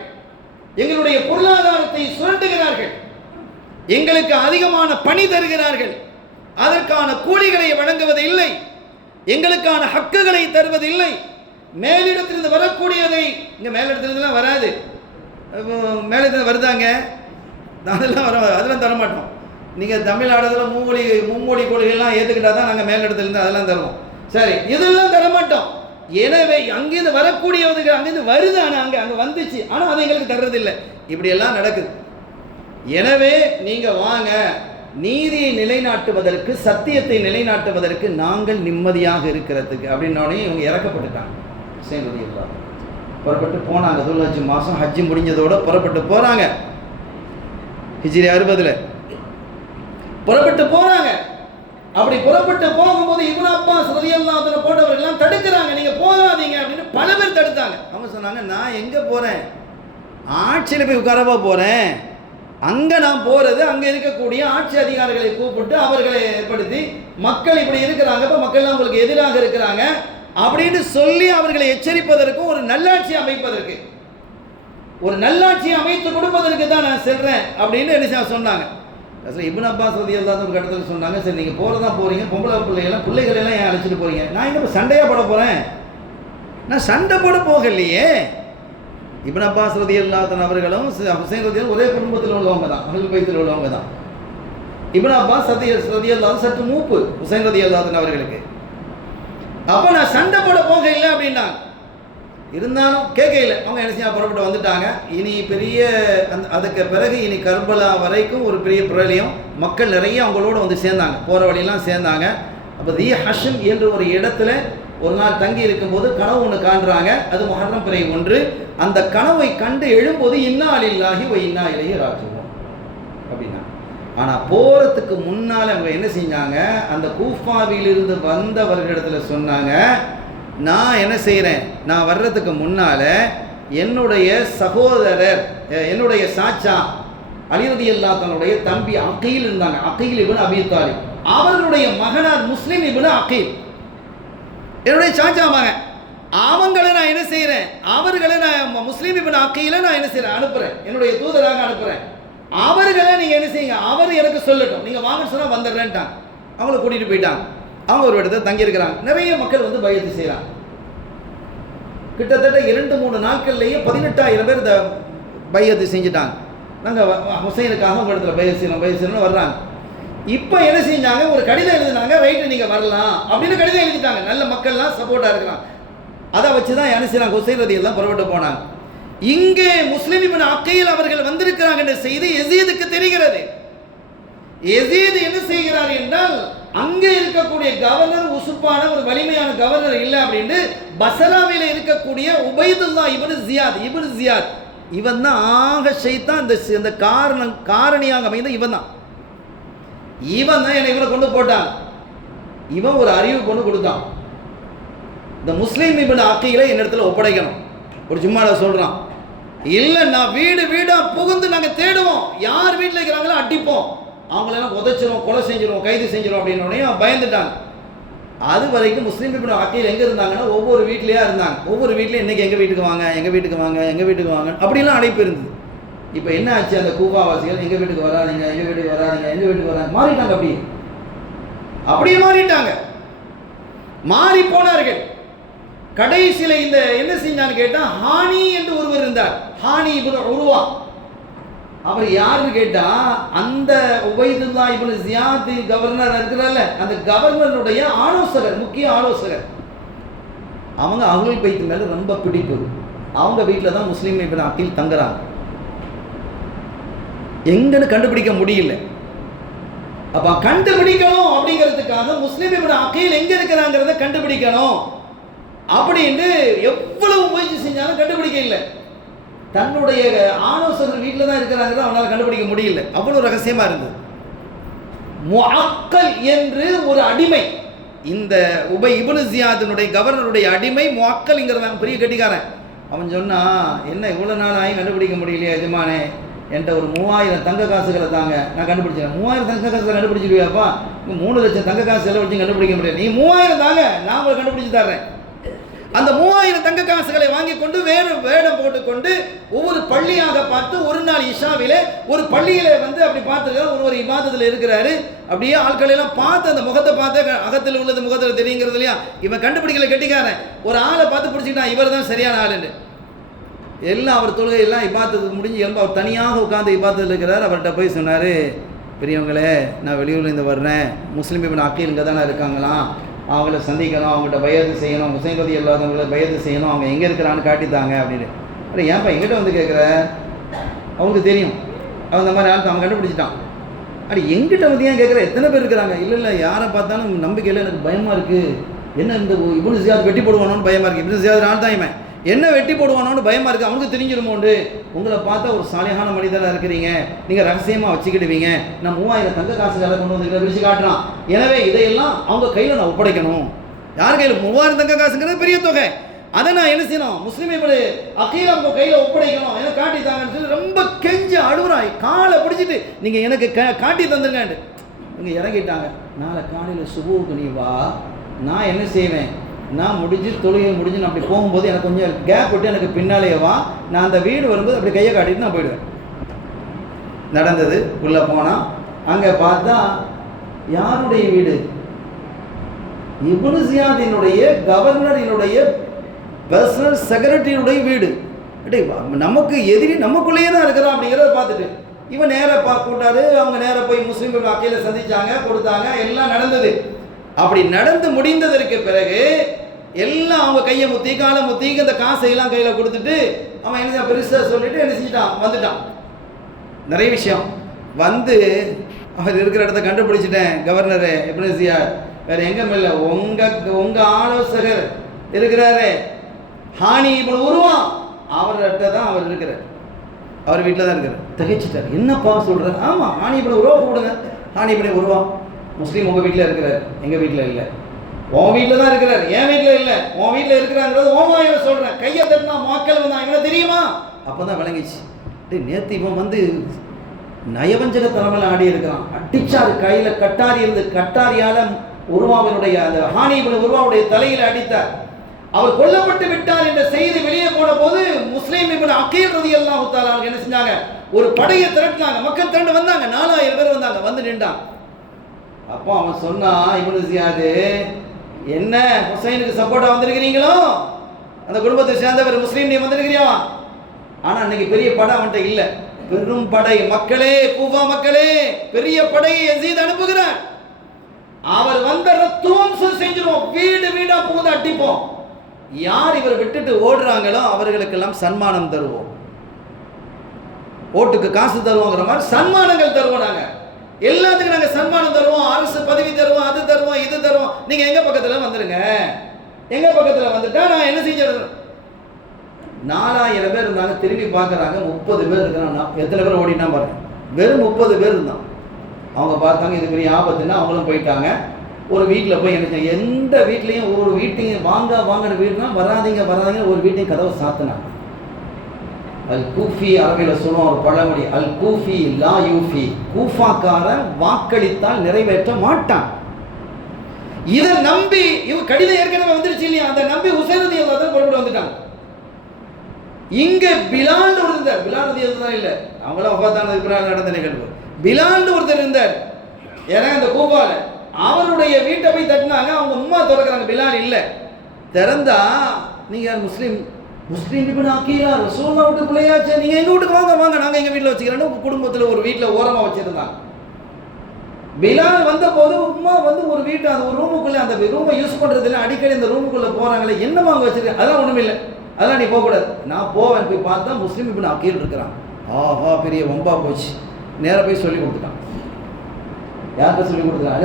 எங்களுடைய பொருளாதாரத்தை சுரண்டுகிறார்கள், எங்களுக்கு அதிகமான பணி தருகிறார்கள், அதற்கான கூலிகளை வழங்குவது இல்லை, எங்களுக்கான ஹக்குகளை தருவது இல்லை. மேலிடத்திலிருந்து வரக்கூடியதை, இங்கே மேலிடத்திலிருந்துலாம் வராது, மேலிடத்தில் வருதாங்க, அதெல்லாம் அதெல்லாம் தரமாட்டோம். நீங்கள் தமிழ்நாடுல மும்மொழி கொள்கைலாம் ஏற்றுக்கிட்டா தான் நாங்கள் மேலிடத்திலிருந்து அதெல்லாம் தருவோம். சரி, இதெல்லாம் தரமாட்டோம். எனவே அங்கேருந்து வரக்கூடியவர்கள் அங்கேருந்து வருது, ஆனால் அங்கே வந்துச்சு, ஆனால் அதை எங்களுக்கு தர்றதில்லை. இப்படியெல்லாம் நடக்குது. எனவே நீங்கள் வாங்க, நீதியை நிலைநாட்டுவதற்கு, சத்தியத்தை நிலைநாட்டுவதற்கு நாங்கள் நிம்மதியாக இருக்கிறதுக்கு அப்படின்னோடனே இவங்க இறக்கப்பட்டுட்டாங்க. புறப்பட்டு போனாங்க. துல்ஹஜ் மாதம் ஹஜ்ஜி முடிஞ்சதோட புறப்பட்டு போகிறாங்க. ஹிஜ்ரி 60 புறப்பட்டு போகிறாங்க. அப்படி புறப்பட்டு போகும்போது இப்னு அப்பாஸ் ரலியல்லாஹு அன்ஹு போன்றவர்கள்லாம் தடுக்கிறாங்க, நீங்கள் போகாதீங்க அப்படின்னு பல பேர் தடுத்தாங்க. அவங்க சொன்னாங்க, நான் எங்கே போகிறேன், ஆட்சியில் போய் உட்காரவா போகிறேன், அங்கே நான் போகிறது அங்கே இருக்கக்கூடிய ஆட்சி அதிகாரிகளை கூப்பிட்டு அவர்களை ஏற்படுத்தி, மக்கள் இப்படி இருக்கிறாங்க, இப்போ மக்கள்லாம் உங்களுக்கு எதிராக இருக்கிறாங்க அப்படின்னு சொல்லி அவர்களை எச்சரிப்பதற்கும், ஒரு நல்லாட்சி அமைப்பதற்கு, ஒரு நல்லாட்சியை அமைத்து கொடுப்பதற்கு தான் நான் செல்றேன் அப்படின்னு என்ன சொன்னாங்க. இப்னு அப்பாஸ் ரலியல்லாஹு அன்ஹு ஒரு கட்டத்தில் சொன்னாங்க, சரி நீங்கள் போகிறதா போகிறீங்க, பொம்பளை பிள்ளைகளெல்லாம் ஏன் அழைச்சிட்டு போகிறீங்க, நான் எங்கே சண்டையாக போட போகிறேன், நான் சண்டை போட போகலையே. இப்னு அப்பாஸ் ரலியல்லாஹு அன்ஹு அவர்களும் ஹுசைன் ரலியல்லாஹு ஒரே குடும்பத்தில் உள்ளவங்க தான், அஹ்லுல் பைத்தில் உள்ளவங்க தான். இப்னு அப்பாஸ் ரலியல்லாஹு சற்று மூப்பு ஹுசைன் ரலியல்லாஹு அன்ஹு அவர்களுக்கு. அப்போ நான் சண்டை போட போக இல்லை அப்படின்னாங்க. இருந்தாலும் கேட்கல. அவங்க என்ன செய்ய புறப்பட்டு வந்துட்டாங்க. இனி பெரிய அதுக்கு பிறகு இனி கர்பலா வரைக்கும் ஒரு பெரிய பிரளயம், மக்கள் நிறைய அவங்களோட வந்து சேர்ந்தாங்க, போகிற வழியெல்லாம் சேர்ந்தாங்க. அப்போ தி ஹஷம் என்ற ஒரு இடத்துல ஒரு நாள் தங்கி இருக்கும்போது கனவு ஒன்று காண்றாங்க. அது முஹர்ரம் பிறை 1. அந்த கனவை கண்டு எழும்போது இன்னா லில்லாஹி வ இன்னா இலைஹி ராஜிஊன் அப்படின்னா. ஆனால் போகிறதுக்கு முன்னால் அவங்க என்ன செஞ்சாங்க, அந்த கூஃபாவிலிருந்து வந்தவர்களிடத்தில் சொன்னாங்க, நான் என்ன செய்கிறேன், நான் வர்றதுக்கு முன்னால் என்னுடைய சகோதரர், என்னுடைய சாச்சா அலி ரலியல்லாஹு தன்னுடைய தம்பி அகீல் இருந்தாங்க, அகீல் இப்னு அபீ தாலிப், அவர்களுடைய மகனார் முஸ்லிம் இப்னு அகீல், என்னுடைய சாச்சா மகன், அவங்களை நான் என்ன செய்கிறேன், அவர்களை நான் முஸ்லிம் இப்னு அகீலை நான் என்ன செய்கிறேன், அனுப்புகிறேன், என்னுடைய தூதராக அனுப்புகிறேன். அவர்களை நீங்கள் என்ன செய்யுங்க, அவர் எனக்கு சொல்லட்டும், நீங்கள் வாங்க சொன்னால் வந்துடுறேன்ட்டாங்க. அவங்கள கூட்டிகிட்டு போயிட்டாங்க. அவங்க ஒரு இடத்துல தங்கியிருக்கிறாங்க. நிறைய மக்கள் வந்து பயத்து செய்கிறாங்க. கிட்டத்தட்ட 2-3 நாட்கள்லேயே 18,000 பேர் இந்த பையத்து செஞ்சுட்டாங்க. நாங்கள் ஹுசைனுக்காக உங்கள் இடத்துல பையசீனம் வர்றாங்க. இப்போ என்ன செஞ்சாங்க, ஒரு கடிதம் எழுதினாங்க, ரைட்டு நீங்கள் வரலாம் அப்படின்னு கடிதம் எழுதிட்டாங்க. நல்ல மக்கள்லாம் சப்போர்ட்டாக இருக்கிறாங்க. அதை வச்சு தான் என்ன செய்யறாங்க, ஹுசைன் ரலியல்லாஹு புறப்பட்டு போனாங்க. இங்கே முஸ்லிம் இப்னு அக்கீல் அவர்கள் வந்திருக்கிறாங்க என்ற செய்தி யஸீதுக்கு தெரிகிறது. யஸீத் என்ன செய்கிறார் என்றால், அங்கே இருக்கக்கூடிய கவர்னர் உசுப்பான ஒரு வலிமையான கவர்னர் இல்லை அப்படின்னு பஸ்ராவில் இருக்கக்கூடிய உபைதுல்லா இப்னு ஜியாத் இவன் தான் ஆக ஷைத்தான். இந்த காரணியாக அமைந்த இவன் தான் என்னை இவனை கொண்டு போட்டான். இவன் ஒரு அறிவு கொண்டு கொடுத்தான், இந்த முஸ்லீம் இப்னு அக்கீலை என்னிடத்துல ஒப்படைக்கணும். ஒரு ஜும்மால சொல்றான், இல்லை நான் வீடா புகுந்து நாங்கள் தேடுவோம், யார் வீட்டில் இருக்கிறாங்களோ அடிப்போம், அவங்களெல்லாம் உதைச்சிரும், கொலை செஞ்சிடும், கைது செஞ்சிடும் அப்படின்னு பயந்துட்டாங்க. அது வரைக்கும் முஸ்லீம் இப்னு அக்கீல் எங்கே இருந்தாங்கன்னா ஒவ்வொரு வீட்லேயே இருந்தாங்க. ஒவ்வொரு வீட்லையும் இன்றைக்கி எங்கள் வீட்டுக்கு வாங்க, எங்கள் வீட்டுக்கு வாங்க, எங்கள் வீட்டுக்கு வாங்க அப்படிலாம் அழைப்பு இருந்தது. இப்போ என்ன ஆச்சு, அந்த கூபாவாசிகள் எங்கள் வீட்டுக்கு வராதிங்க, எங்கள் வீட்டுக்கு வராதிங்க, எங்கள் வீட்டுக்கு வராங்க மாறிட்டாங்க. அப்படியே மாறிட்டாங்க, மாறி போனார்கள். கடைசியில் இந்த என்ன செஞ்சான்னு கேட்டால், ஹானி என்று ஒருவர் இருந்தார். ஹானி இப்னு உருவா, அவர் யாருன்னு கேட்டா, அந்த உபைதுல்லா இப்னு ஜியாத் கவர்னர் இருக்கிறார்ல, அந்த கவர்னருடைய ஆலோசகர், முக்கிய ஆலோசகர். அவங்க அஹ்லுல் பைத் மேல ரொம்ப பிடிப்பு. அவங்க வீட்டில் தான் முஸ்லீம் இப்னு அக்கீல் தங்குறாங்க. எங்கன்னு கண்டுபிடிக்க முடியல. அப்ப கண்டுபிடிக்கணும் அப்படிங்கிறதுக்காக முஸ்லீம் இப்னு அக்கீல் எங்க இருக்கிறாங்கிறத கண்டுபிடிக்கணும் அப்படின்னு எவ்வளவு முயற்சி செஞ்சாலும் கண்டுபிடிக்க இல்லை. தன்னுடைய ஆலோசகர் வீட்டில் தான் இருக்கிறாங்க, அவனால் கண்டுபிடிக்க முடியல. அவ்வளவு ரகசியமா இருந்தது. முஅக்கல் என்று ஒரு அடிமை, இந்த உபை இப்னு ஜியாதினுடைய கவர்னருடைய அடிமை முஅக்கல்ங்கிறவன் பெரிய கட்டிக்காரன். அவன் சொன்னா, என்ன இவ்வளோ நாள் ஆகி கண்டுபிடிக்க முடியலையே எஜமானே, என்கிட்ட ஒரு 3000 தங்க காசுகளை தாங்க, நான் கண்டுபிடிச்சேன். 3000 தங்க காசுகளை கண்டுபிடிச்சிருவியாப்பா? 3 லட்சம் தங்க காசு செலவழிச்சு கண்டுபிடிக்க முடியாது, நீ 3000 தாங்க, நான் உங்களை கண்டுபிடிச்சு தர்றேன். அந்த 3000 தங்க காசுகளை வாங்கி கொண்டு வேடம் போட்டுக்கொண்டு ஒவ்வொரு பள்ளியாக பார்த்து, ஒரு நாள் இஷாவிலே ஒரு பள்ளியில அப்படி பார்த்துருக்காரு, ஒரு இபாதத்தில் இருக்கிறாரு. அப்படியே ஆட்களை எல்லாம் பார்த்து, அந்த முகத்தை பார்த்து, அகத்தில் உள்ளது முகத்தில் தெரியுங்கிறது இல்லையா, இவன் கண்டுபிடிக்கல கெட்டிக்காரன். ஒரு ஆளை பார்த்து பிடிச்சிக்கிட்டான், இவர் தான் சரியான ஆளுன்னு. எல்லாம் அவர் தொழுகை எல்லாம் இபாதத்துக்கு முடிஞ்சு எழும்ப அவர் தனியாக உட்காந்து இபாதத்தில் இருக்கிறார். அவர்கிட்ட போய் சொன்னார், பெரியவங்களே, நான் வெளியூர்லேருந்து வர்றேன், முஸ்லீம் இப்னு அக்கீல் இங்கே தானே இருக்காங்களாம், அவங்கள சந்திக்கணும், அவங்கள்ட்ட பையத்து செய்யணும், ஹுசைன் ரலியல்லாஹு பையத்து செய்யணும், அவங்க எங்கே இருக்கிறான்னு காட்டித்தாங்க அப்படின்னு. அப்புறம் ஏன்ப்பா எங்கிட்ட வந்து கேட்குற? அவங்களுக்கு தெரியும், அவன் இந்த மாதிரி ஆள் அவன் கண்டுபிடிச்சிட்டான். அப்படி எங்கிட்ட வந்து ஏன் கேட்குற, எத்தனை பேர் இருக்கிறாங்க? இல்லை யாரை பார்த்தாலும் நம்பிக்கையில் எனக்கு பயமாக இருக்குது. என்ன இந்த இப்னு ஜியாத் வெட்டி போடுவானோன்னு பயமாக இருக்குது. இப்னு ஜியாத் ஆள் தான் இவன், என்ன வெட்டி போடுவானோன்னு பயமாக இருக்குது. அவனுக்கு தெரிஞ்சிருமோண்டு, உங்களை பார்த்தா ஒரு சாலியான மனிதராக இருக்கிறீங்க, நீங்கள் ரகசியமாக வச்சுக்கிடுவீங்க, நான் 3000 தங்க காசுகளை கொண்டு வந்து விரிச்சு காட்டுறான். எனவே இதையெல்லாம் அவங்க கையில் நான் ஒப்படைக்கணும். யார் கையில்? 3000 தங்க காசுங்கிறது பெரிய தொகை. அதை நான் என்ன செய்யணும், முஸ்லீம் இப்னு அக்கீல் அவங்க கையில் ஒப்படைக்கணும், எனக்கு காட்டி தாங்கன்னு சொல்லி ரொம்ப கெஞ்சி அழுகுறாய். காலை பிடிச்சிட்டு நீங்கள் எனக்கு காட்டி தந்துருங்க. இங்கே இறங்கிட்டாங்க. நாளை காலையில் சுபுவுக்கு நீ வா, நான் என்ன செய்வேன், நான் தொழுகை முடிஞ்சு நான் அப்படி போகும்போது எனக்கு கொஞ்சம் கேப் விட்டு எனக்கு பின்னாலேயே வா, நான் அந்த வீடு வரும்போது அப்படி கையை காட்டிட்டு நான் போயிடுவேன். நடந்தது. உள்ளே போனால் அங்கே பார்த்தா யாருடைய வீடு? இப்னு ஜியாதினுடைய கவர்னரினுடைய பர்சனல் செக்ரட்டரியுடைய வீடு. நமக்கு எதிரி நமக்குள்ளேயே தான் இருக்கிறான் அப்படிங்கிறத பார்த்துட்டு இவன் நேராக கூட்டாரு. அவங்க நேராக போய் முஸ்லீம் இப்னு அக்கீலை சந்திச்சாங்க, கொடுத்தாங்க, எல்லாம் நடந்தது. அப்படி நடந்து முடிந்ததற்கு பிறகு எல்லாம் அவங்க கையை முத்தி காலை முத்தி இந்த காசையெல்லாம் கையில் கொடுத்துட்டு அவன் என்ன பெருசாக சொல்லிட்டு என்ன செஞ்சிட்டான், வந்துட்டான். நிறைய விஷயம் வந்து அவர் இருக்கிற இடத்த கண்டுபிடிச்சிட்டேன், கவர்னரு இப்னு ஜியாத் வேற எங்கே இல்லை, உங்கள் ஆலோசகர் இருக்கிறாரு ஹானி இப்னு உருவா, அவர்கிட்ட தான் அவர் இருக்கிறார், அவர் வீட்டில் தான் இருக்கிறார். திகைச்சிட்டார். என்னப்பா சொல்கிறார்? ஆமாம், ஹானி இப்னு உருவா கூப்பிடுங்க. ஹானி இப்னு உருவா முஸ்லீம் உங்கள் வீட்டில் இருக்கிறார், எங்கள் வீட்டில் இல்லை. உன் வீட்டில் தான் இருக்கிறார், என் வீட்டில் இல்லை. உன் வீட்டில் இருக்கிறாங்கிறது ஓமாயில சொல்கிறேன். கையை தட்டினா மக்கள் வந்தான், எங்களை தெரியுமா? அப்போ தான் விளங்கிச்சு. நேற்று இவன் நயவஞ்சக தலைமையில் ஆடி இருக்கிறான். அடிச்சாரு, கையில் கட்டாரி இருந்து கட்டாரியால் உருவாவினுடைய அந்த ஹானி இப்னு உருவாவுடைய தலையில் அடித்தார். அவர் கொல்லப்பட்டு விட்டார் என்ற செய்தி வெளியே போன போது முஸ்லீம் இப்னு அக்கீல் ரலியல்லாஹு தஆலா என்ன செஞ்சாங்க, ஒரு படையை திரட்டினாங்க. மக்கள் திரண்டு வந்தாங்க, 4000 பேர் வந்தாங்க, வந்து நின்றான். அப்போ அவன் சொன்னான், இப்னு ஜியாத், என்ன ஹுசைனுக்கு சப்போர்ட்டா வந்திருக்கிறீங்களோ, அந்த குடும்பத்தை சேர்ந்தவர் முஸ்லீம் நீ வந்திருக்கிறியா? ஆனால் அன்னைக்கு பெரிய படை அவன்கிட்ட இல்லை. பெரும் படை, மக்களே, கூஃபா மக்களே, பெரிய படையை யஸீத் அனுப்புகிறார். அவர் வந்த துவம்சம் செஞ்சிருவோம், வீடு வீடா புகுந்து அடிப்போம். யார் இவர் விட்டுட்டு ஓடுறாங்களோ அவர்களுக்கெல்லாம் சன்மானம் தருவோம். ஓட்டுக்கு காசு தருவோங்கிற மாதிரி சன்மானங்கள் தருவோம். நாங்கள் எல்லாத்துக்கும் நாங்கள் சன்மானம் தருவோம், அரசு பதவி தருவோம், அது தருவோம், இது தருவோம். நீங்கள் எங்கள் பக்கத்தில் வந்துடுங்க. எங்கள் பக்கத்தில் வந்துட்டா நான் என்ன செஞ்சிடுறேன். 4000 பேர் இருந்தாங்க. திரும்பி பார்க்குறாங்க, 30 பேர் இருக்கிறான். எத்தனை பேர் ஓடினா பாருங்க. வெறும் 30 பேர் இருந்தான். அவங்க பார்த்தாங்க இது பெரிய ஆபத்துன்னா அவங்களும் போயிட்டாங்க. ஒரு வீட்டில் போய் என்ன, எந்த வீட்லேயும் ஒரு வீட்டையும் வாங்கின வீடுனா வராதிங்க ஒரு வீட்டையும் கதவை சாத்தினாங்க. அல் கூஃபி, அரபியில் சொல்லுவோம் ஒரு பழமொழி, அல் கூஃபி லா யூஃபி, கூஃபாக்காரன் வாக்களித்தால் நிறைவேற்ற மாட்டான். இதை நம்பி இவங்க கடிதம் ஏற்கனவே வந்துருச்சு இல்லையா, அதை நம்பி ஹுசைன் ரலியல்லாஹு அன்ஹு புறப்பட்டு வந்துட்டாங்க. இங்க பிலால் ஒரு இருந்தார். பிலால் ரலியல்லாஹு அன்ஹு இல்லை, அவங்களாம் வஃபாத்தானதுக்கு பிறகு நடந்த நிகழ்வு. பிலால் ஒருத்தர் இருந்தார். ஏன்னா இந்த கூஃபால அவருடைய வீட்டை போய் தட்டினாங்க. அவங்க உம்மா திறக்கிறாங்க, பிலால் இல்லை. திறந்தா நீங்க யார்? முஸ்லீம் இப்னு அகீலா, ரசூலுல்லாஹ் வீட்டு பிள்ளையாச்சே, நீங்க எங்க வீட்டுக்கு வாங்க நாங்க எங்க வீட்டில் வச்சுக்கிறோன்னு குடும்பத்தில் ஒரு வீட்டில் ஓரமா வச்சிருந்தாங்க. பிலால் வந்த போது உம்மா வந்து ஒரு வீட்டு அந்த ஒரு ரூமுக்குள்ள, அந்த ரூமை யூஸ் பண்றது இல்லை, அடிக்கடி இந்த ரூமுக்குள்ள போறாங்களே, என்ன வாங்க வச்சிருக்கேன், அதெல்லாம் ஒண்ணும் இல்லை, அதெல்லாம் நீ போகக்கூடாது. நான் போவேன். போய் பார்த்தா முஸ்லீம் இப்னு அகீல் இருக்கிறான். ஆஹா, பெரிய வம்பா போச்சு. நேராக போய் சொல்லி கொடுத்துட்டான். யார்கிட்ட சொல்லி கொடுத்துட்டான்?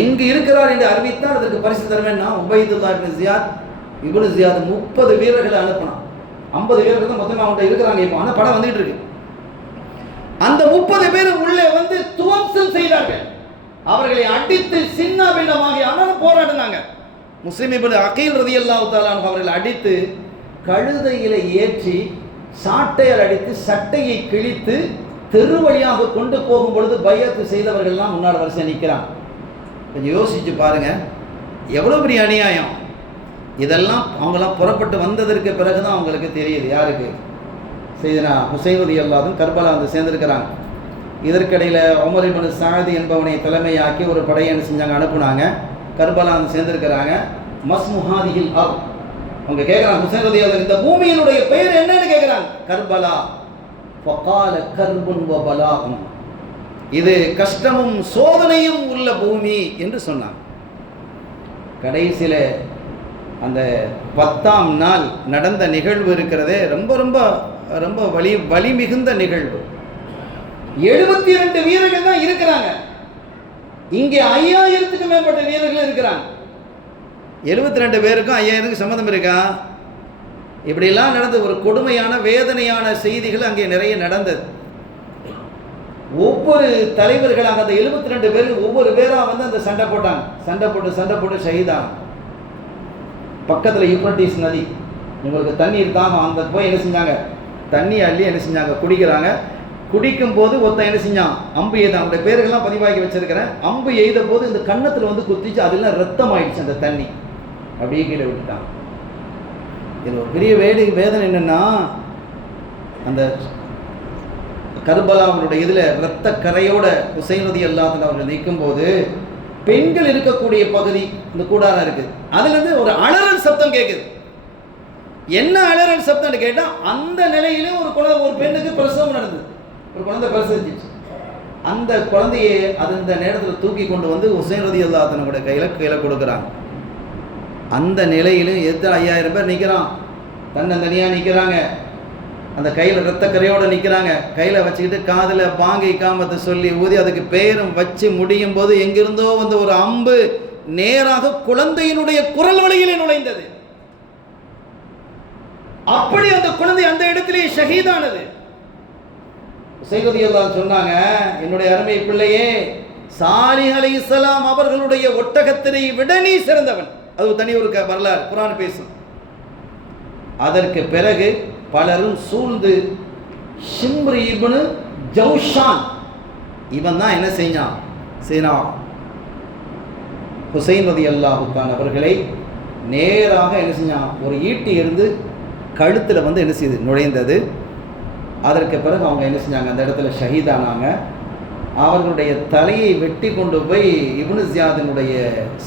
எங்க இருக்கிறார் என்று அறிவித்தால் அதற்கு பரிசு தருவேன்னா உபைதுல்லா இப்னு ஜியாத் 30 வீரர்களை அனுப்பினான். 50 வீரர்கள் தான் மொத்தமாக அவன்கிட்ட இருக்கிறாங்க இப்போ. ஆனால் படம் வந்துட்டு இருக்கு. அந்த 30 பேர் உள்ளே வந்து துவம்சம் செய்தார்கள். அவர்களை அடித்து சின்ன பின்னமாகி ஆனாலும் போராடினாங்க. முஸ்லிம் இப்னு அகீல் ரலியல்லாஹு தஆலா அன்ஹு அவர்களை அடித்து கழுதையில ஏற்றி சாட்டையால் அடித்து சட்டையை கிழித்து தெரு வழியாக கொண்டு போகும் பொழுது பையத்து செய்தவர்கள்லாம் முன்னாள் வரிசை நிற்கிறான். கொஞ்சம் யோசிச்சு பாருங்க, எவ்வளோ பெரிய அநியாயம். இதெல்லாம் அவங்களாம் புறப்பட்டு வந்ததற்கு பிறகுதான் அவங்களுக்கு தெரியுது. யாருக்கு? செய்தனா ஹுசைன் ரலியல்லாஹு அன்ஹு கர்பலா வந்து சேர்ந்திருக்கிறாங்க. இதற்கிடையில் உமர் இப்னு சாதி என்பவனை தலைமையாக்கி ஒரு படையை என்ன செஞ்சாங்க, அனுப்புனாங்க. கர்பலா வந்து சேர்ந்திருக்கிறாங்க. மஸ்முஹாதிஹில் அர்த், அவங்க கேட்குறாங்க ஹுசைன் ரலியல்லாஹு அன்ஹு இந்த பூமியினுடைய பெயர் என்னன்னு கேட்குறாங்க. கர்பலா. ஃபகால கர்புன் வ பலாஉன், இது கஷ்டமும் சோதனையும் உள்ள பூமி என்று சொன்னாங்க. கடைசியில் அந்த 10ஆம் நாள் நடந்த நிகழ்வு இருக்கிறதே ரொம்ப ரொம்ப ரொம்ப வலி மிகுந்த நிகழ்வு. 72 வீரர்கள் தான் இருக்கிறாங்க. இங்கே 5000த்துக்கும் மேற்பட்ட வீரர்கள் இருக்கிறாங்க. 72 பேருக்கும் 5000க்கு சம்மந்தம் இருக்கா? இப்படியெல்லாம் நடந்து ஒரு கொடுமையான வேதனையான செய்திகள் அங்கே நிறைய நடந்தது. ஒவ்வொரு தலைவர்களாக அந்த 72 பேர் ஒவ்வொரு பேரா வந்து அந்த சண்டை போட்டு ஷஹீதாங்க. பக்கத்தில் யூப்ரட்டிஸ் நதி, உங்களுக்கு தண்ணீர் தாகம், அந்த போய் என்ன செஞ்சாங்க, தண்ணி அள்ளி என்ன செஞ்சாங்க, குடிக்கிறாங்க. குடிக்கும் போது ஒருத்தன் என்ன செஞ்சான், அம்பு எய்தான். அவருடைய பேர்கள்லாம் பதிவாகி வச்சிருக்கிறேன். அம்பு எய்த போது இந்த கன்னத்தில் வந்து குத்திச்சு, அதெல்லாம் ரத்தம் ஆயிடுச்சு. அந்த தண்ணி அப்படியே கீழே விட்டுட்டான். இது ஒரு பெரிய வேதனை என்னன்னா, அந்த கர்பலாவுடைய இதில் இரத்த கரையோட ஹுசைன் ரலியல்லாஹு அன்ஹு அவர்கள் நிற்கும் போது பெண்கள் இருக்கக்கூடிய பகுதி இந்த கூடாரம் இருக்குது. அதுலேருந்து ஒரு அலறல் சப்தம் கேட்குது. என்ன அலறல் சப்தம்னு கேட்டால், அந்த நிலையிலே ஒரு பெண்ணுக்கு பிரசவம் நடந்தது. ஒரு குழந்தை பிரசவிச்சிச்சு. அந்த குழந்தையை அந்த நேரத்தில் தூக்கி கொண்டு வந்து ஹுசைன் ரலியல்லாஹு அன்ஹுடைய கையில் கொடுக்குறாங்க. அந்த நிலையிலும் எத்தனை 5000 பேர் நிற்கிறான், தன்னந்தனியாக நிற்கிறாங்க. அந்த கையில் இரத்தக்கரையோடு நிற்கிறாங்க. கையில் வச்சுக்கிட்டு காதில் பாங்கி காமத்தை சொல்லி ஊதி அதுக்கு பேரும் வச்சு முடியும் போது எங்கிருந்தோ வந்து ஒரு அம்பு நேராக குழந்தையினுடைய குரல் வழியிலே நுழைந்தது. அப்படி அந்த குழந்தை அந்த இடத்திலேயே ஷஹீதானது. ஹுசைன் ரலியல்லாஹு அன்ஹு சொன்னாங்க, என்னுடைய அருமை பிள்ளையே, சாலிஹ் அலைஹிஸ்ஸலாம் அவர்களுடைய ஒட்டகத்தினை விட நீ சிறந்தவன். அது தனி ஒரு வரலாறு, குர்ஆன் பேசும். அதற்கு பிறகு பலரும் சூழ்ந்து ஷிம்ரி இப்னு ஜௌஷான், இவன் தான் என்ன செய்யான், ஹுசைன் ரலியல்லாஹு அன்ஹு அவர்களை நேராக என்ன செஞ்சான், ஒரு ஈட்டி இருந்து கழுத்தில் வந்து என்ன செய்யுது, நுழைந்தது. அதற்கு பிறகு அவங்க என்ன செஞ்சாங்க, அந்த இடத்துல ஷஹீதானாங்க. அவர்களுடைய தலையை வெட்டி கொண்டு போய் இப்னு ஜியாதினுடைய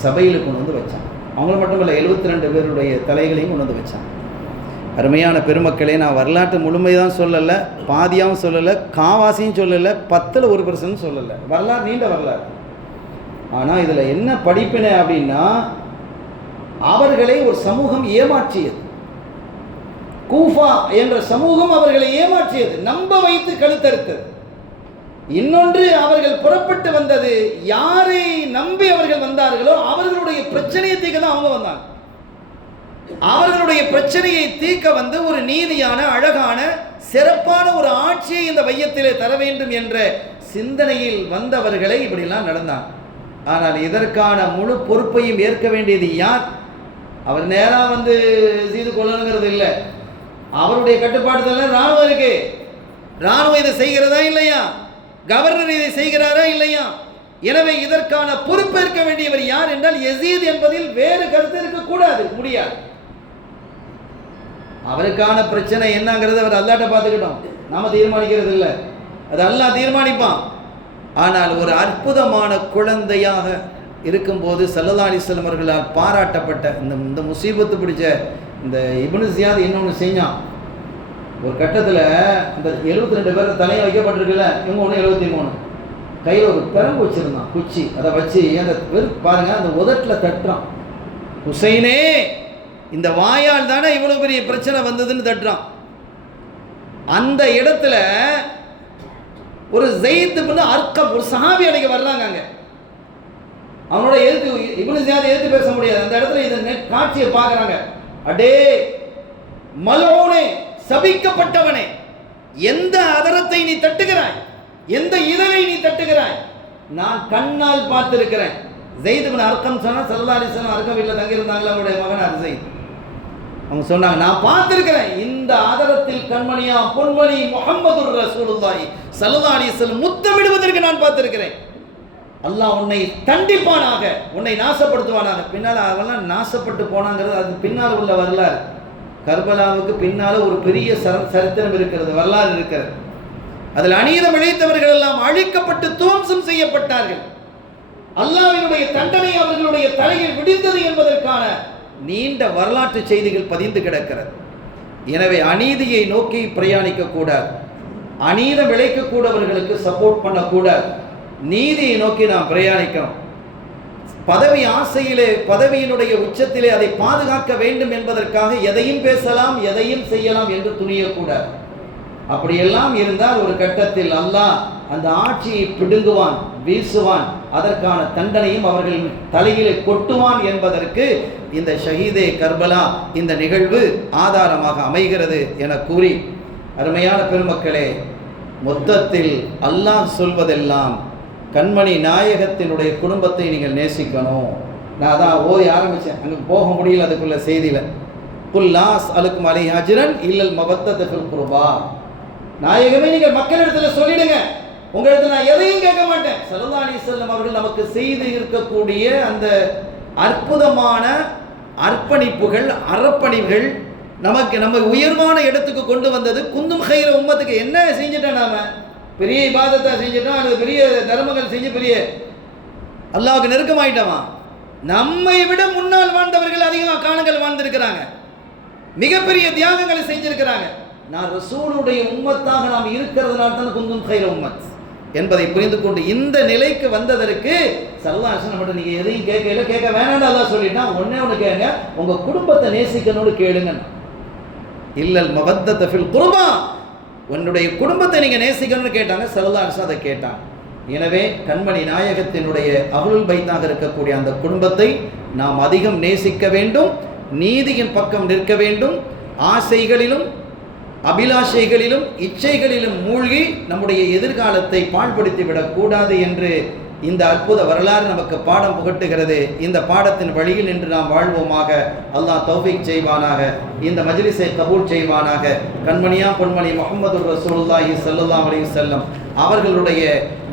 சபையில் கொண்டு வந்து வச்சாங்க. அவங்கள மட்டும் இல்லை, 72 பேருடைய தலைகளையும் கொண்டு வந்து வச்சாங்க. அருமையான பெருமக்களே, நான் வரலாற்று முழுமைதான் சொல்லலை, பாதியாகவும் சொல்லலை, காவாசியும் சொல்லலை, 10% சொல்லலை. வரலாறு நீண்ட வரலாறு. ஆனால் இதில் என்ன படிப்பினை அப்படின்னா, அவர்களை ஒரு சமூகம் ஏமாற்றியது. கூஃபா என்ற சமூகம் அவர்களை ஏமாற்றியது, நம்ப வைத்து கழுத்தறுத்தது. இன்னொன்று, அவர்கள் புறப்பட்டு வந்தது, யாரை நம்பி அவர்கள் வந்தார்களோ அவர்களுடைய பிரச்சனையை தீர்க்க தான் அவங்க வந்தாங்க. அவர்களுடைய பிரச்சனையை தீர்க்க வந்து ஒரு நீதியான, அழகான, சிறப்பான ஒரு ஆட்சியை இந்த வையத்திலே தர வேண்டும் என்ற சிந்தனையில் வந்தவர்களை இப்படிலாம் நடந்தாங்க. ஆனால் இதற்கான முழு பொறுப்பையும் ஏற்க வேண்டியது யார்? அவர் நேராக வந்து செய்து கொள்ளணுங்கிறது இல்லை, அவருடைய கட்டுப்பாடுதல் ராணுவம் இருக்கு. ராணுவம் இதை செய்கிறதா இல்லையா? கவர்னர் இதை செய்கிறாரா இல்லையா? எனவே இதற்கான பொறுப்பேற்க வேண்டியவர் யார் என்றால் யசீத் என்பதில் வேறு கருத்து இருக்கக்கூடாது, முடியாது. அவருக்கான பிரச்சனை என்னங்கிறது அவர் அல்லாட்ட பார்த்துக்கிட்டோம், நாம தீர்மானிக்கிறது இல்லை, அது அல்லாஹ் தீர்மானிப்பான். ஆனால் ஒரு அற்புதமான குழந்தையாக இருக்கும்போது ஸல்லல்லாஹு அலைஹி வஸல்லம் அவர்களால் பாராட்டப்பட்ட இந்த முசீபத்து பிடிச்ச இந்த இப்னு ஜியாத் இன்னொன்று செஞ்சான். ஒரு கட்டத்தில் அந்த 72 பேர் தலையை வைக்கப்பட்டிருக்குல்ல, இவங்க ஒன்று 73, கையில் ஒரு பெரம்பு வச்சுருந்தான், குச்சி. அதை வச்சு அந்த பாருங்க, அந்த உதட்டில் தட்டுறான், ஹுசைனே இந்த வாயால் தானே இவ்வளோ பெரிய பிரச்சனை வந்ததுன்னு தட்டுறான். அந்த இடத்துல ஒரு ஸைத் இப்னு அர்கம், ஒரு சஹாபி அன்னைக்கு வர்றாங்க. அங்கே அவனோட எதிர்த்து இப்னு ஜியாத் எதிர்த்து பேச முடியாது. அந்த இடத்துல இந்த காட்சியை பார்க்குறாங்க. அடே மல்ஊனே, சபிக்கப்பட்டவனே, எந்த அதரத்தை நீ தட்டுகிறாய், எந்த இதழை நீ தட்டுகிறாய்? நான் கண்ணால் பார்த்திருக்கிறேன். ஸைத் இப்னு அர்கம் சொன்னா, ஸல்லல்லாஹு அலைஹி வஸல்லம் அர்கம் வீட்டில் தங்கியிருந்தாங்களா, அவருடைய மகன் ஸைத். அவங்க சொன்னாங்க, நான் பார்த்திருக்கிறேன், இந்த ஆதரத்தில் கண்மணியா பொன்மணி முஹம்மதுர் ரசூலுல்லாஹி ஸல்லல்லாஹு அலைஹி வஸல்லம் முத்தமிடுவதற்கு நான் பார்த்திருக்கிறேன். அல்லாஹ் உன்னை தண்டிப்பானாக, உன்னை நாசப்படுத்துவானாக. பின்னால் அவெல்லாம் நாசப்பட்டு போனாங்கிறது அது பின்னால் உள்ள வரலாறு. கர்பலாவுக்கு பின்னால ஒரு பெரிய சரித்திரம் இருக்கிறது, வரலாறு இருக்கிறது. அதில் அநீதம் இழைத்தவர்கள் எல்லாம் அழிக்கப்பட்டு துவம்சம் செய்யப்பட்டார்கள். அல்லாஹ்வினுடைய தண்டனை அவர்களுடைய தலையில் விடிந்தது என்பதற்கான நீண்ட வரலாற்று செய்திகள் பதிந்து கிடக்கிறது. எனவே அநீதியை நோக்கி பிரயாணிக்க கூடாது, அநீதம் இழைக்கக்கூடவர்களுக்கு சப்போர்ட் பண்ணக்கூடாது, நீதியை நோக்கி நாம் பிரயாணிக்கணும். பதவி ஆசையிலே, பதவியினுடைய உச்சத்திலே அதை பாதுகாக்க வேண்டும் என்பதற்காக எதையும் பேசலாம், எதையும் செய்யலாம் என்று துணியக்கூடாது. அப்படியெல்லாம் இருந்தால் ஒரு கட்டத்தில் அல்லாஹ் அந்த ஆட்சியை பிடுங்குவான், வீசுவான், அதற்கான தண்டனையும் அவர்கள் தலையிலே கொட்டுவான் என்பதற்கு இந்த ஷஹீதே கர்பலா இந்த நிகழ்வு ஆதாரமாக அமைகிறது என கூறி, அருமையான பெருமக்களே, மொத்தத்தில் அல்லாஹ் சொல்வதெல்லாம் கண்மணி நாயகத்தினுடைய குடும்பத்தை நீங்கள் நேசிக்கணும். நான் அதான் ஓதி ஆரம்பித்தேன், அங்கே போக முடியல அதுக்குள்ள செய்தியில். குல்லாஸ் அலுக்கும் அலை அஜ்ரன் இல்லல் மவத்தத ஃபில் குர்பா. நாயகமே, நீங்கள் மக்களிடத்தில் சொல்லிடுங்க, உங்களிடத்தில் நான் எதையும் கேட்க மாட்டேன். ஸல்லல்லாஹு அலைஹி வஸல்லம் அவர்கள் நமக்கு செய்து இருக்கக்கூடிய அந்த அற்புதமான அர்ப்பணிப்புகள், அர்ப்பணிகள் நமக்கு நம்ம உயர்வான இடத்துக்கு கொண்டு வந்தது. குந்தும் ஹைர உம்மத்துக்கு என்ன செஞ்சுட்டோம், நாம பெரிய இபாதத்தை செஞ்சுட்டோம், அல்லது பெரிய தர்மங்கள் செஞ்சு பெரிய அல்லாஹ்வுக்கு நெருக்கமாயிட்டோமா? நம்மை விட முன்னால் வாழ்ந்தவர்கள் அதிகமாக காலங்கள் வாழ்ந்திருக்கிறாங்க, மிகப்பெரிய தியாகங்களை செஞ்சிருக்கிறாங்க. நான் ரசூலுடைய உம்மத்தாக நாம் இருக்கிறதுனால தான் குந்தும் ஹைர உம்மத் என்பதை புரிந்து கொண்டு இந்த நிலைக்கு வந்ததற்கு ஸல்லல்லாஹு அலைஹி வஸல்லம் மட்டும் நீங்கள் எதையும் கேட்க வேணாம்னு அல்லாஹ் சொல்லிட்டான். ஒன்று கேளுங்க, உங்கள் குடும்பத்தை நேசிக்கணும்னு கேளுங்க. இல்லல் மவத்தத ஃபில் குர்பா, உன்னுடைய குடும்பத்தை நீங்கள் நேசிக்கணும்னு கேட்டாங்க. ஸல்லல்லாஹு அலைஹி வஸல்லம் அதை கேட்டாங்க. எனவே கண்மணி நாயகத்தினுடைய அஹ்லுல் பைத்தாக இருக்கக்கூடிய அந்த குடும்பத்தை நாம் அதிகம் நேசிக்க வேண்டும், நீதியின் பக்கம் நிற்க வேண்டும். ஆசைகளிலும் அபிலாஷைகளிலும் இச்சைகளிலும் மூழ்கி நம்முடைய எதிர்காலத்தை பாழ்படுத்தி விடக்கூடாது என்று இந்த அற்புத வரலாறு நமக்கு பாடம் புகட்டுகிறது. இந்த பாடத்தின் வழியில் நின்று நாம் வாழ்வோமாக. அல்லாஹ் தௌஃபீக் செய்வானாக, இந்த மஜ்லிஸை கபூல் செய்வானாக. கண்மணியா பொன்மணி முஹம்மது ரசூலுல்லாஹி ஸல்லல்லாஹு அலைஹி வஸல்லம் அவர்களுடைய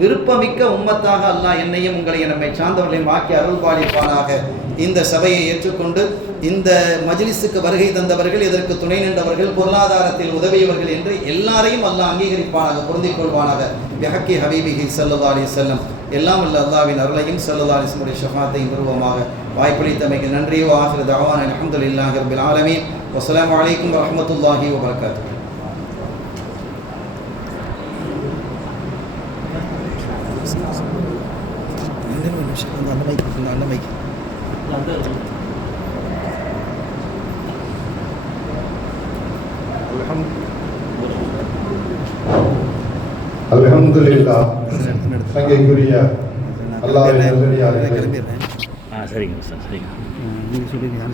விருப்பமிக்க உம்மத்தாக அல்லாஹ் என்னையும் உங்களையும் நம்மை சார்ந்தவர்களையும் ஆக்கி அருள் பாலிப்பானாக. இந்த சபையை ஏற்றுக்கொண்டு இந்த மஜ்லிஸுக்கு வருகை தந்தவர்கள், இதற்கு துணை நின்றவர்கள், பொருளாதாரத்தில் உதவியவர்கள் என்று எல்லாரையும் அல்லாஹ் அங்கீகரிப்பானாக, பொருந்திக் கொள்வானாக. பிஹக்கி ஹபீபிஹி ஸல்லல்லாஹு அலைஹி வஸல்லம். எல்லாம் அல்ல அல்லாஹ்வின் அருளையும் ஸல்லல்லாஹு அலைஹி வஸல்லம் ஷஃபாத்தையும் பெறுவோமாக. வாய்ப்பளித்தமைக்கு நன்றி. வாஹிரு தஅவானா அல்ஹம்துலில்லாஹி ரப்பில் ஆலமீன். வஸ்ஸலாமு அலைக்கும் வரஹ்மத்துல்லாஹி வபரகாத்துஹு. அல்ஹம்துலில்லாஹ். சங்கைக்குரிய அல்லாஹ்வின் நல்லடியார்களே, சரிங்க சார், சரிங்க.